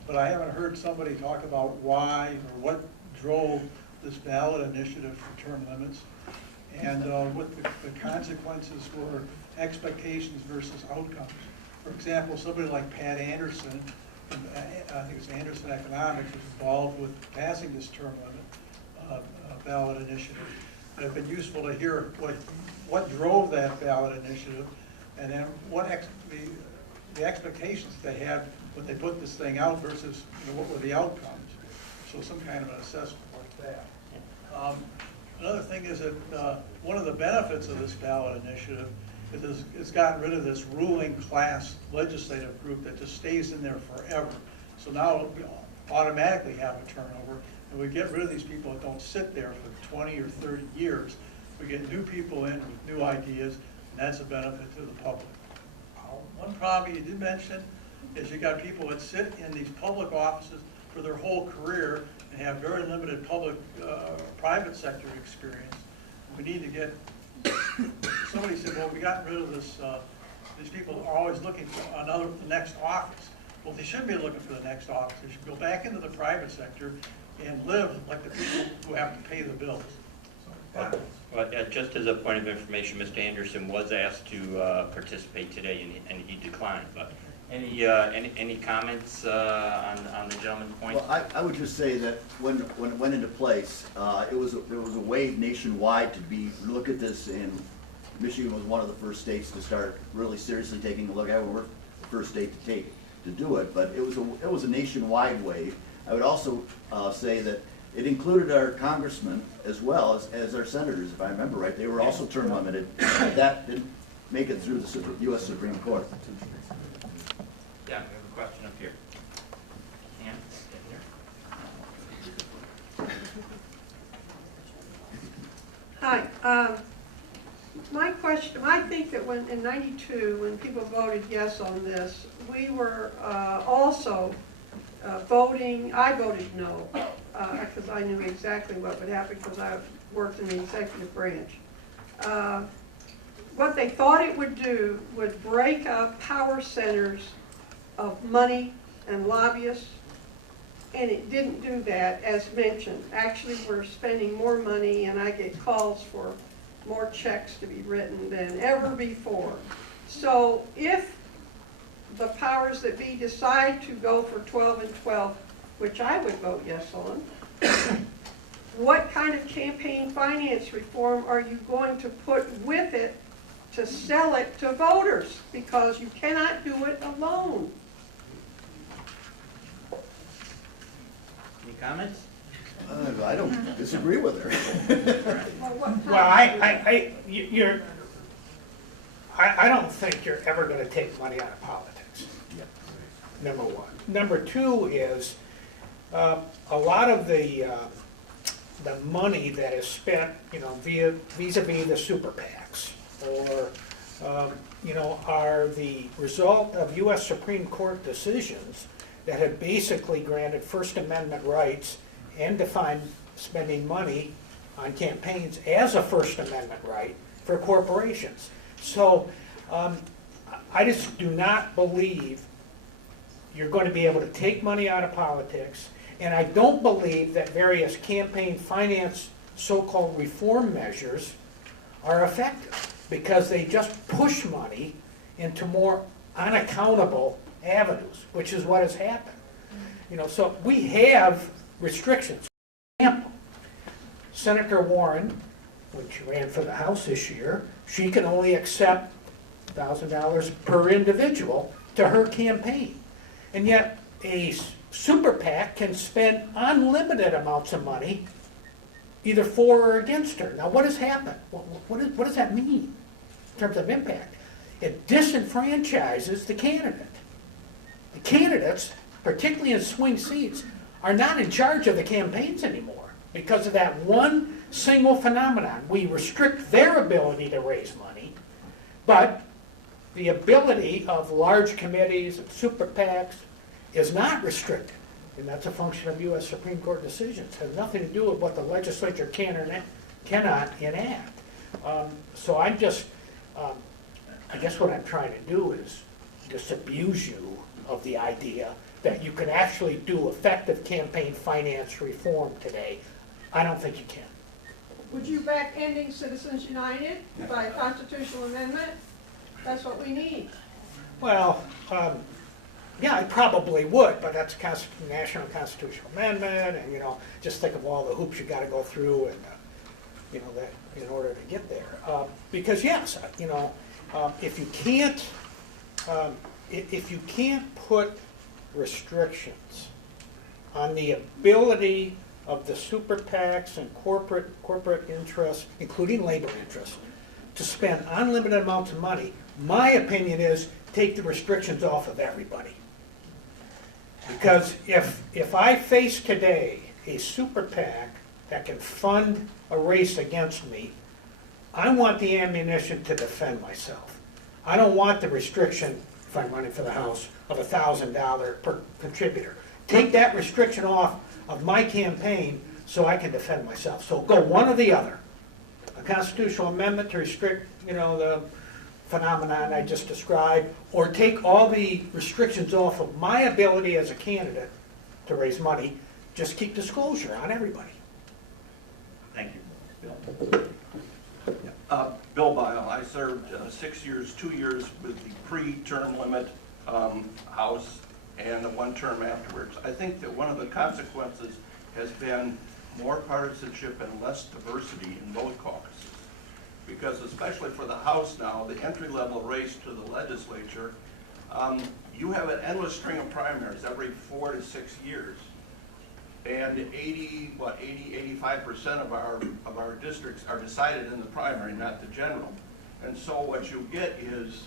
But I haven't heard somebody talk about why or what drove this ballot initiative for term limits, and what the consequences were, expectations versus outcomes. For example, somebody like Pat Anderson, I think it's Anderson Economics, was involved with passing this term limit ballot initiative. And it'd been useful to hear what drove that ballot initiative, and then what the expectations they had when they put this thing out versus what were the outcomes. So some kind of an assessment like that. Another thing is that one of the benefits of this ballot initiative is it's gotten rid of this ruling class legislative group that just stays in there forever. So now we automatically have a turnover, and we get rid of these people that don't sit there for 20 or 30 years. We get new people in with new ideas, and that's a benefit to the public. One problem you did mention is you got people that sit in these public offices for their whole career and have very limited private sector experience. We need to get, somebody said, well, we got rid of this, these people are always looking for the next office. Well, they shouldn't be looking for the next office. They should go back into the private sector and live like the people who have to pay the bills. Well, just as a point of information, Mr. Anderson was asked to participate today, and he declined. But any comments on the gentleman's point? Well, I would just say that when it went into place, it was a wave nationwide to look at this, and Michigan was one of the first states to start really seriously taking a look at it. We were the first state to do it, but it was a nationwide wave. I would also say that it included our congressmen as well as our senators, if I remember right. They were also term limited. That didn't make it through the U.S. Supreme Court. Yeah, we have a question up here. Ann, here. Hi. My question, I think that in '92, when people voted yes on this, we were also voting, I voted no, because I knew exactly what would happen because I worked in the executive branch. What they thought it would do would break up power centers of money and lobbyists, and it didn't do that, as mentioned. Actually, we're spending more money, and I get calls for more checks to be written than ever before. So if the powers that be decide to go for 12 and 12, which I would vote yes on, what kind of campaign finance reform are you going to put with it to sell it to voters? Because you cannot do it alone. Any comments? I don't disagree with her. Well, I don't think you're ever going to take money out of politics, number one. Number two is a lot of the money that is spent, vis-a-vis the super PACs, or, are the result of U.S. Supreme Court decisions that have basically granted First Amendment rights and defined spending money on campaigns as a First Amendment right for corporations. So I just do not believe you're going to be able to take money out of politics, and I don't believe that various campaign finance so-called reform measures are effective, because they just push money into more unaccountable avenues, which is what has happened. So we have restrictions. For example, Senator Warren, when she ran for the House this year, she can only accept $1,000 per individual to her campaign. And yet a super PAC can spend unlimited amounts of money either for or against her. Now, what has happened? What does that mean in terms of impact? It disenfranchises the candidate. The candidates, particularly in swing seats, are not in charge of the campaigns anymore because of that one single phenomenon. We restrict their ability to raise money, but the ability of large committees and super PACs is not restricted. And that's a function of U.S. Supreme Court decisions. It has nothing to do with what the legislature can or cannot enact. So I'm just, I guess what I'm trying to do is disabuse you of the idea that you can actually do effective campaign finance reform today. I don't think you can. Would you back ending Citizens United by a constitutional amendment? That's what we need. Well, yeah, I probably would, but that's a national constitutional amendment, and just think of all the hoops you got to go through, and that in order to get there. Because yes, if you can't put restrictions on the ability of the super PACs and corporate interests, including labor interests, to spend unlimited amounts of money, my opinion is take the restrictions off of everybody. Because if I face today a super PAC that can fund a race against me, I want the ammunition to defend myself. I don't want the restriction, if I'm running for the House, of $1,000 per contributor. Take that restriction off of my campaign so I can defend myself. So go one or the other. A constitutional amendment to restrict, the phenomenon I just described, or take all the restrictions off of my ability as a candidate to raise money. Just keep disclosure on everybody. Thank you. Bill. Bill Bile. I served 6 years, 2 years with the pre-term limit House and the one term afterwards. I think that one of the consequences has been more partisanship and less diversity in both caucuses. Because especially for the House now, the entry-level race to the legislature, you have an endless string of primaries every 4 to 6 years. And 85% of our districts are decided in the primary, not the general. And so what you get is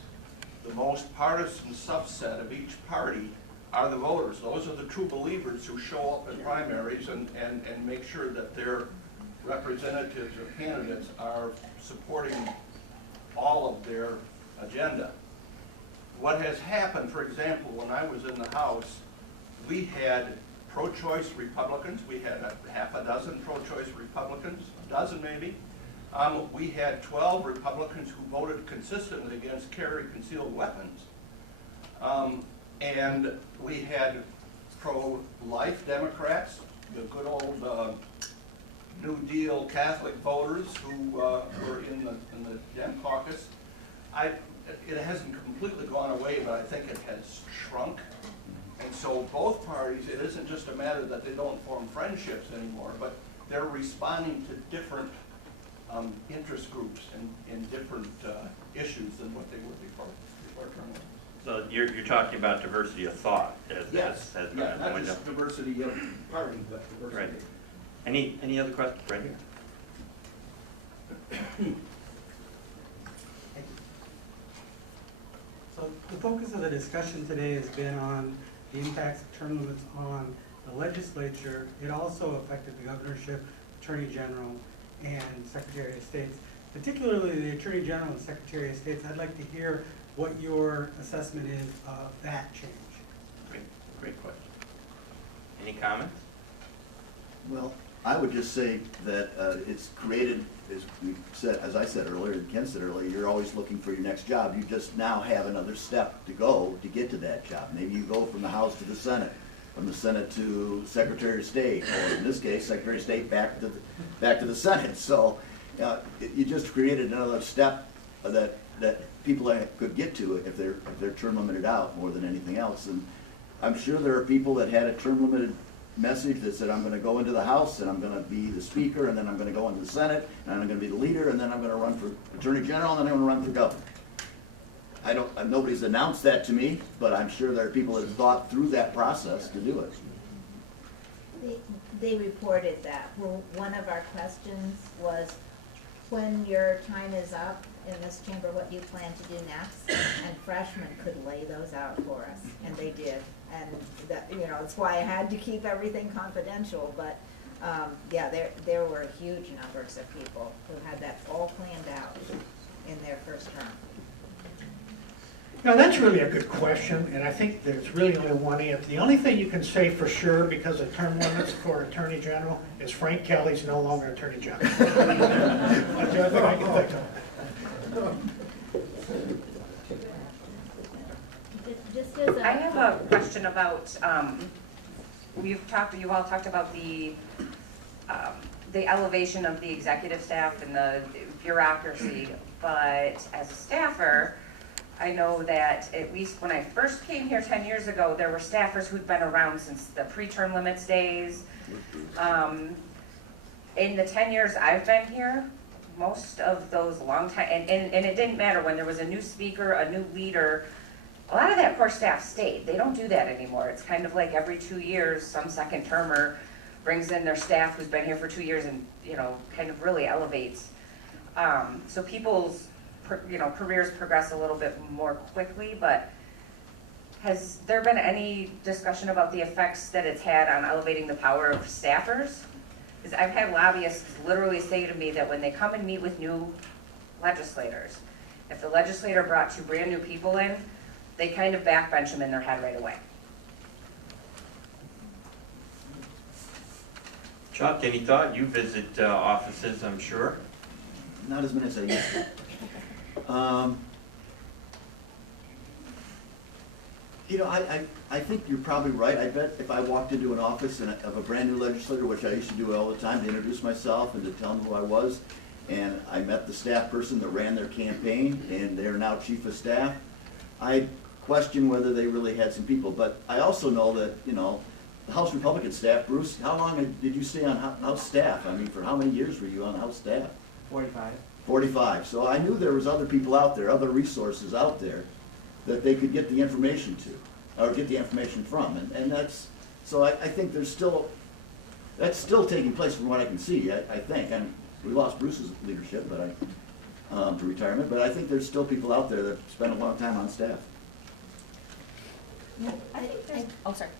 the most partisan subset of each party are the voters. Those are the true believers who show up in primaries and make sure that their representatives or candidates are supporting all of their agenda. What has happened, for example, when I was in the House, we had pro-choice Republicans. We had half a dozen pro-choice Republicans, a dozen maybe. We had 12 Republicans who voted consistently against carry concealed weapons. And we had pro-life Democrats, the good old New Deal Catholic voters who were in the Dem caucus. It hasn't completely gone away, but I think it has shrunk. And so both parties, it isn't just a matter that they don't form friendships anymore, but they're responding to different interest groups in different issues than what they would before term limits. So you're talking about diversity of thought as Yes, been yeah, not pointed just out. diversity of party, but diversity. Right. Any other questions? Right here. So the focus of the discussion today has been on the impacts of term limits on the legislature. It also affected the governorship, attorney general, and secretary of states. Particularly the attorney general and secretary of states. I'd like to hear what your assessment is of that change. Great question. Any comments? Well, I would just say that it's created, as I said earlier, and Ken said earlier, you're always looking for your next job. You just now have another step to go to get to that job. Maybe you go from the House to the Senate, from the Senate to Secretary of State, or in this case, Secretary of State back to the Senate. So you just created another step that people could get to if they're term limited out more than anything else. And I'm sure there are people that had a term limited message that said, I'm going to go into the House and I'm going to be the Speaker, and then I'm going to go into the Senate, and I'm going to be the leader, and then I'm going to run for Attorney General, and then I'm going to run for governor. Nobody's announced that to me, but I'm sure there are people that have thought through that process to do it. They reported that. Well, one of our questions was, when your time is up in this chamber, what do you plan to do next? And freshmen could lay those out for us, and they did. And that, you know, it's why I had to keep everything confidential, but, yeah, there were huge numbers of people who had that all planned out in their first term. Now, that's really a good question, and I think there's really only one answer. The only thing you can say for sure, because of term limits for Attorney General, is Frank Kelly's no longer Attorney General. That's the only thing I can think of. Just as a. I have a question about, you've all talked about the elevation of the executive staff and the bureaucracy, but as a staffer, I know that at least when I first came here 10 years ago, there were staffers who'd been around since the pre-term limits days. In the 10 years I've been here, most of those long time, and it didn't matter when there was a new speaker, a new leader, a lot of that core staff stayed. They don't do that anymore. It's kind of like every 2 years, some second termer brings in their staff who's been here for 2 years and, you know, kind of really elevates. So people's, you know, careers progress a little bit more quickly, but has there been any discussion about the effects that it's had on elevating the power of staffers? Because I've had lobbyists literally say to me that when they come and meet with new legislators, if the legislator brought 2 brand new people in, they kind of backbench them in their head right away. Chuck, any thought? You visit offices, I'm sure. Not as many as I used to. You know, I think you're probably right. I bet if I walked into an office of a brand new legislator, which I used to do all the time, to introduce myself and to tell them who I was, and I met the staff person that ran their campaign, and they're now chief of staff, I question whether they really had some people. But I also know that, you know, the House Republican staff, Bruce, how long did you stay on House staff? I mean, for how many years were you on House staff? 45. 45. So I knew there was other people out there, other resources out there that they could get the information to, or get the information from. And that's, so I think there's still, that's still taking place from what I can see, I think. And we lost Bruce's leadership, but to retirement, but I think there's still people out there that spend a long time on staff. Yeah, Oh, sorry.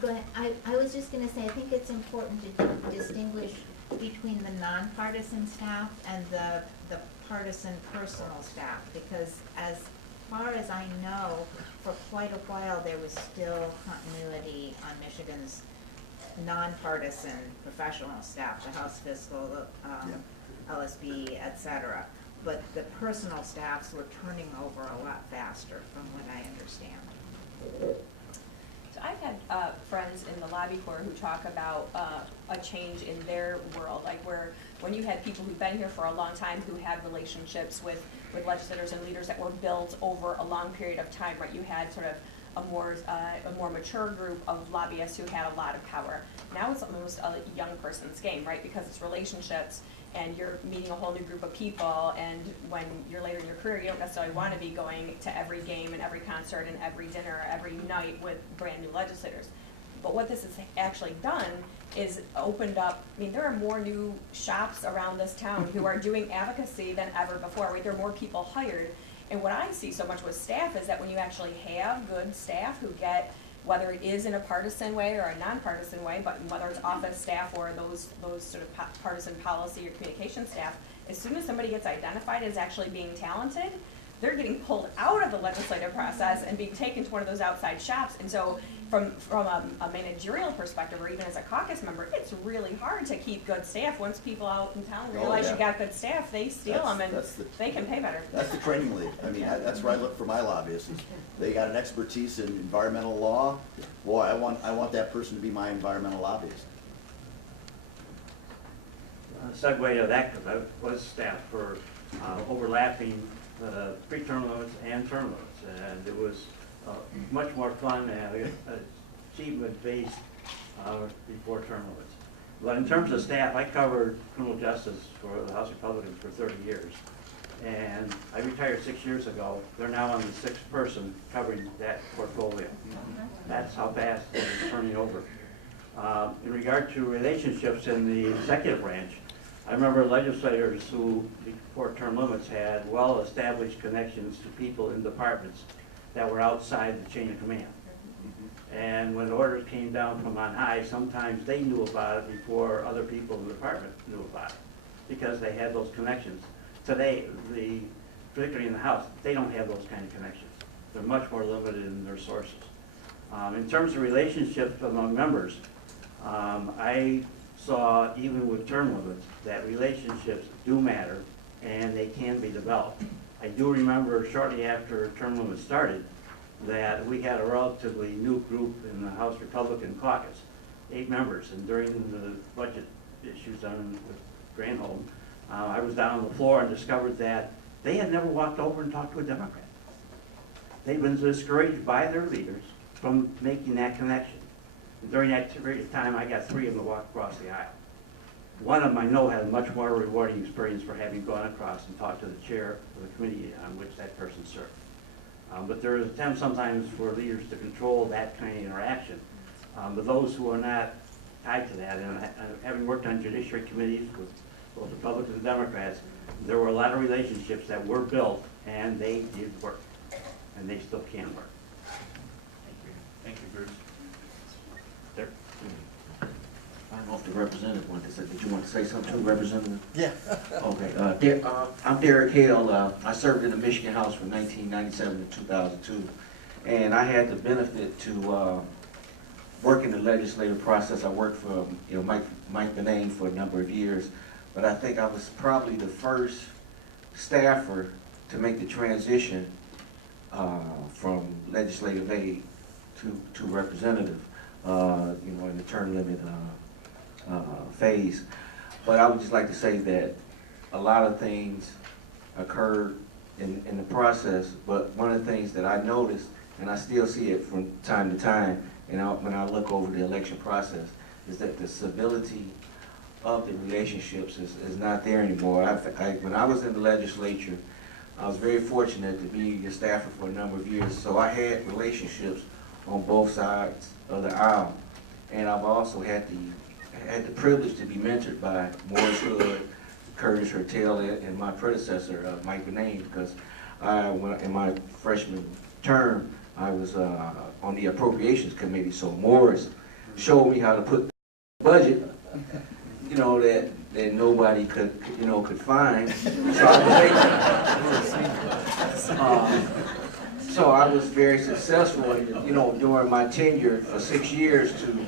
Go ahead. I was just gonna say, I think it's important to distinguish between the nonpartisan staff and the partisan personal staff, because as far as I know, for quite a while, there was still continuity on Michigan's nonpartisan professional staff, the House Fiscal, LSB, et cetera. But the personal staffs were turning over a lot faster, from what I understand. So I've had friends in the lobby corps who talk about a change in their world, like where when you had people who've been here for a long time who had relationships with legislators and leaders that were built over a long period of time, right? You had sort of a more mature group of lobbyists who had a lot of power. Now it's almost a young person's game, right? Because it's relationships, and you're meeting a whole new group of people, and when you're later in your career, you don't necessarily want to be going to every game and every concert and every dinner every night with brand new legislators. But what this has actually done is opened up, I mean, there are more new shops around this town who are doing advocacy than ever before, right? There are more people hired. And what I see so much with staff is that when you actually have good staff who get, whether it is in a partisan way or a nonpartisan way, but whether it's office staff or those sort of partisan policy or communication staff, as soon as somebody gets identified as actually being talented, they're getting pulled out of the legislative process and being taken to one of those outside shops. And so from a managerial perspective, or even as a caucus member, it's really hard to keep good staff. Once people out in town realize you got good staff, they steal them and they can pay better. That's the training league. I mean, that's where I look for my lobbyists. They got an expertise in environmental law. Boy, I want that person to be my environmental lobbyist. Segue to that, because I was staff for overlapping pre-term limits and term limits, and it was much more fun and achievement-based before term limits. But in terms of staff, I covered criminal justice for the House Republicans for 30 years. And I retired 6 years ago. They're now on the 6th person covering that portfolio. That's how fast it's turning over. In regard to relationships in the executive branch, I remember legislators who, before term limits, had well-established connections to people in departments that were outside the chain of command. And when orders came down from on high, sometimes they knew about it before other people in the department knew about it, because they had those connections. Today, particularly in the House, they don't have those kind of connections. They're much more limited in their sources. In terms of relationships among members, I saw, even with term limits, that relationships do matter and they can be developed. I do remember shortly after term limits started that we had a relatively new group in the House Republican caucus, 8 members, and during the budget issues on with Granholm, I was down on the floor and discovered that they had never walked over and talked to a Democrat. They'd been discouraged by their leaders from making that connection. And during that period of time, I got 3 of them to walk across the aisle. One of them I know had a much more rewarding experience for having gone across and talked to the chair of the committee on which that person served. But there is attempts sometimes for leaders to control that kind of interaction. But those who are not tied to that, and having worked on judiciary committees with both Republicans and Democrats, there were a lot of relationships that were built, and they did work, and they still can work. Thank you, Bruce. There. I don't know if the representative wanted to say, did you want to say something too, Representative? Yeah. Okay, I'm Derek Hale. I served in the Michigan House from 1997 to 2002, and I had the benefit to work in the legislative process. I worked for Mike Benane for a number of years, but I think I was probably the first staffer to make the transition from legislative aide to representative, in the term limit phase. But I would just like to say that a lot of things occurred in the process, but one of the things that I noticed, and I still see it from time to time, when I look over the election process, is that the civility of the relationships is not there anymore. When I was in the legislature, I was very fortunate to be a staffer for a number of years, so I had relationships on both sides of the aisle, and I've also had the privilege to be mentored by Morris Hood, Curtis Hertel, and my predecessor, Mike Benane, because in my freshman term, I was on the Appropriations Committee, so Morris showed me how to put the budget, that nobody could find. So I was very successful, during my tenure for 6 years to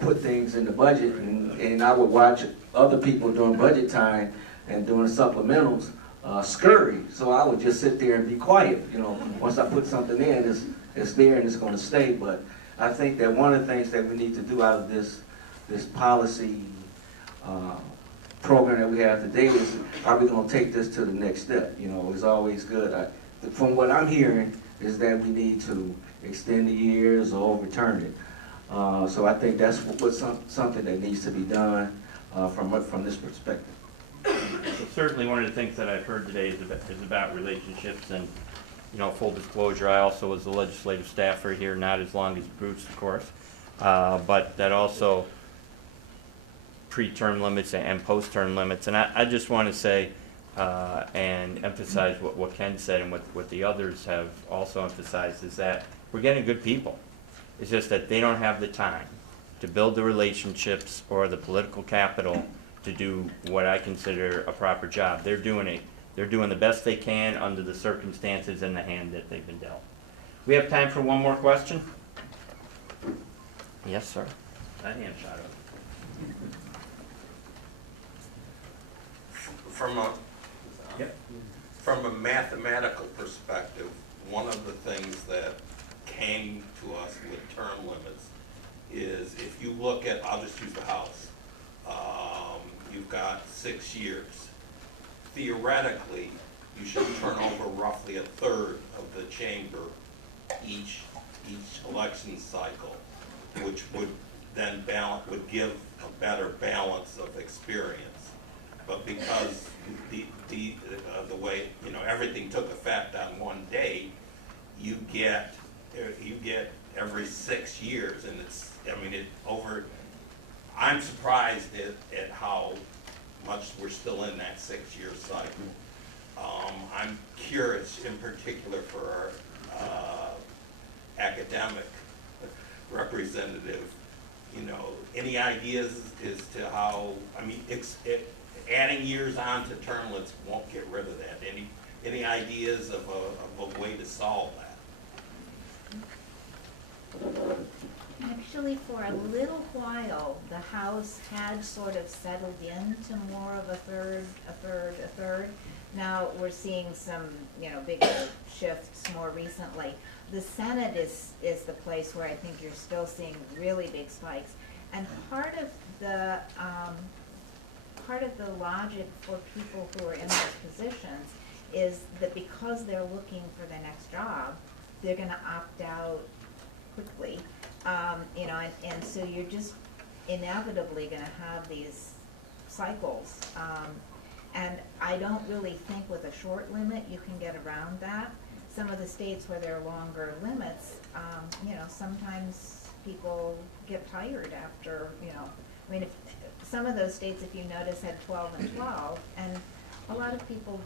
put things in the budget, and I would watch other people during budget time and doing supplementals scurry. So I would just sit there and be quiet. Once I put something in, it's there and it's going to stay. But I think that one of the things that we need to do out of this policy program that we have today is, are we going to take this to the next step? It's always good. From what I'm hearing is that we need to extend the years or overturn it. So I think that's something that needs to be done from this perspective. So certainly one of the things that I've heard today is about relationships, and full disclosure, I also was a legislative staffer here, not as long as Bruce, of course, but that also pre-term limits and post-term limits. And I just want to say and emphasize what Ken said and what the others have also emphasized, is that we're getting good people. It's just that they don't have the time to build the relationships or the political capital to do what I consider a proper job. They're doing the best they can under the circumstances and the hand that they've been dealt. We have time for one more question? Yes, sir. That hand shot up. From a mathematical perspective, one of the things that came to us with term limits is, if you look at, I'll just use the House, you've got 6 years. Theoretically, you should turn over roughly a third of the chamber each election cycle, which would then would give a better balance of experience. But because the way everything took effect on one day, you get every 6 years, and I'm surprised at how much we're still in that 6-year cycle. I'm curious in particular for our academic representative, any ideas as to how, adding years on to termlets won't get rid of that. Any ideas of a way to solve that? Actually, for a little while, the House had sort of settled into more of a third. Now we're seeing some, bigger shifts more recently. The Senate is the place where I think you're still seeing really big spikes. And part of the logic for people who are in those positions is that because they're looking for the next job, they're gonna opt out quickly. And so you're just inevitably gonna have these cycles. And I don't really think with a short limit you can get around that. Some of the states where there are longer limits, sometimes people get tired after, some of those states, if you notice, had 12 and 12, and a lot of people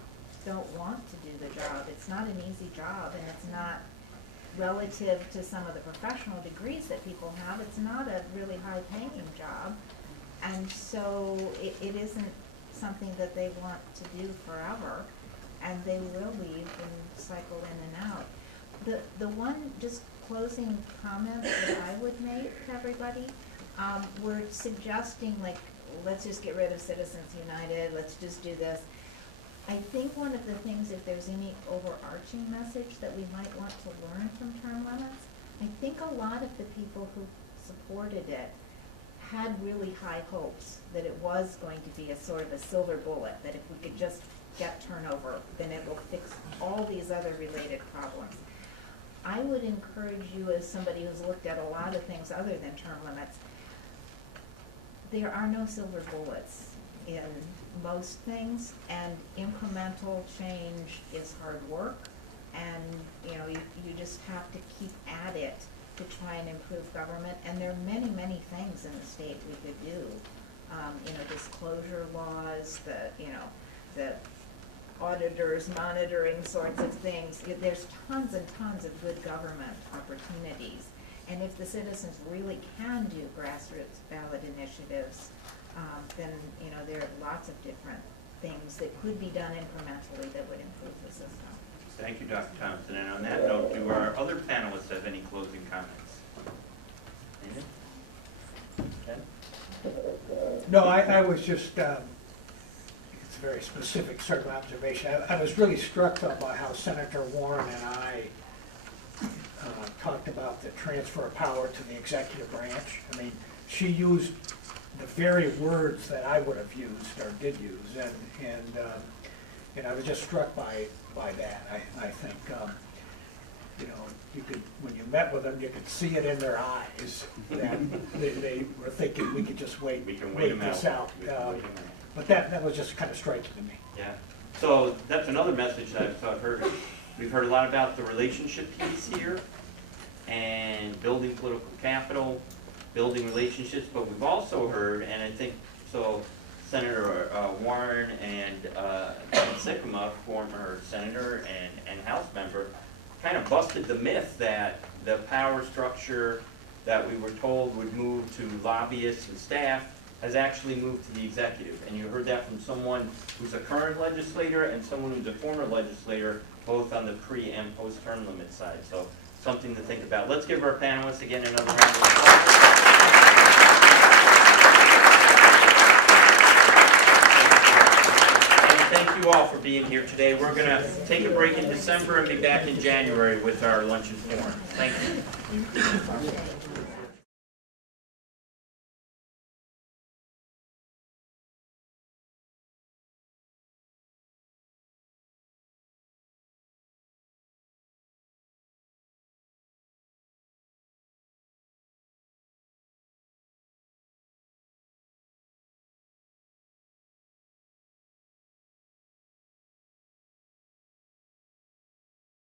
don't want to do the job. It's not an easy job, and it's not relative to some of the professional degrees that people have. It's not a really high-paying job, and so it isn't something that they want to do forever, and they will leave and cycle in and out. The one just closing comment that I would make to everybody, we're suggesting, like, let's just get rid of Citizens United, let's just do this. I think one of the things, if there's any overarching message that we might want to learn from term limits, I think a lot of the people who supported it had really high hopes that it was going to be a sort of a silver bullet, that if we could just get turnover, then it will fix all these other related problems. I would encourage you, as somebody who's looked at a lot of things other than term limits, there are no silver bullets in most things, and incremental change is hard work, and you just have to keep at it to try and improve government. And there are many, many things in the state we could do. Disclosure laws, the auditors monitoring sorts of things. There's tons and tons of good government opportunities. And if the citizens really can do grassroots ballot initiatives, then there are lots of different things that could be done incrementally that would improve the system. Thank you, Dr. Thompson. And on that note, do our other panelists have any closing comments? Ken? No, I was just, it's a very specific sort of observation. I was really struck though by how Senator Warren and I talked about the transfer of power to the executive branch. She used the very words that I would have used or did use, and I was just struck by that. I think you could, when you met with them, you could see it in their eyes that they were thinking we could just wait this out. But that was just kind of striking to me. Yeah. So that's another message that I've heard. We've heard a lot about the relationship piece here and building political capital, building relationships, but we've also heard, and I think so, Senator Warren and Sycamore, former senator and House member, kind of busted the myth that the power structure that we were told would move to lobbyists and staff has actually moved to the executive. And you heard that from someone who's a current legislator and someone who's a former legislator, both on the pre and post term limit side. So something to think about. Let's give our panelists again another round of applause. Thank you all for being here today. We're going to take a break in December and be back in January with our lunch and forum. Thank you.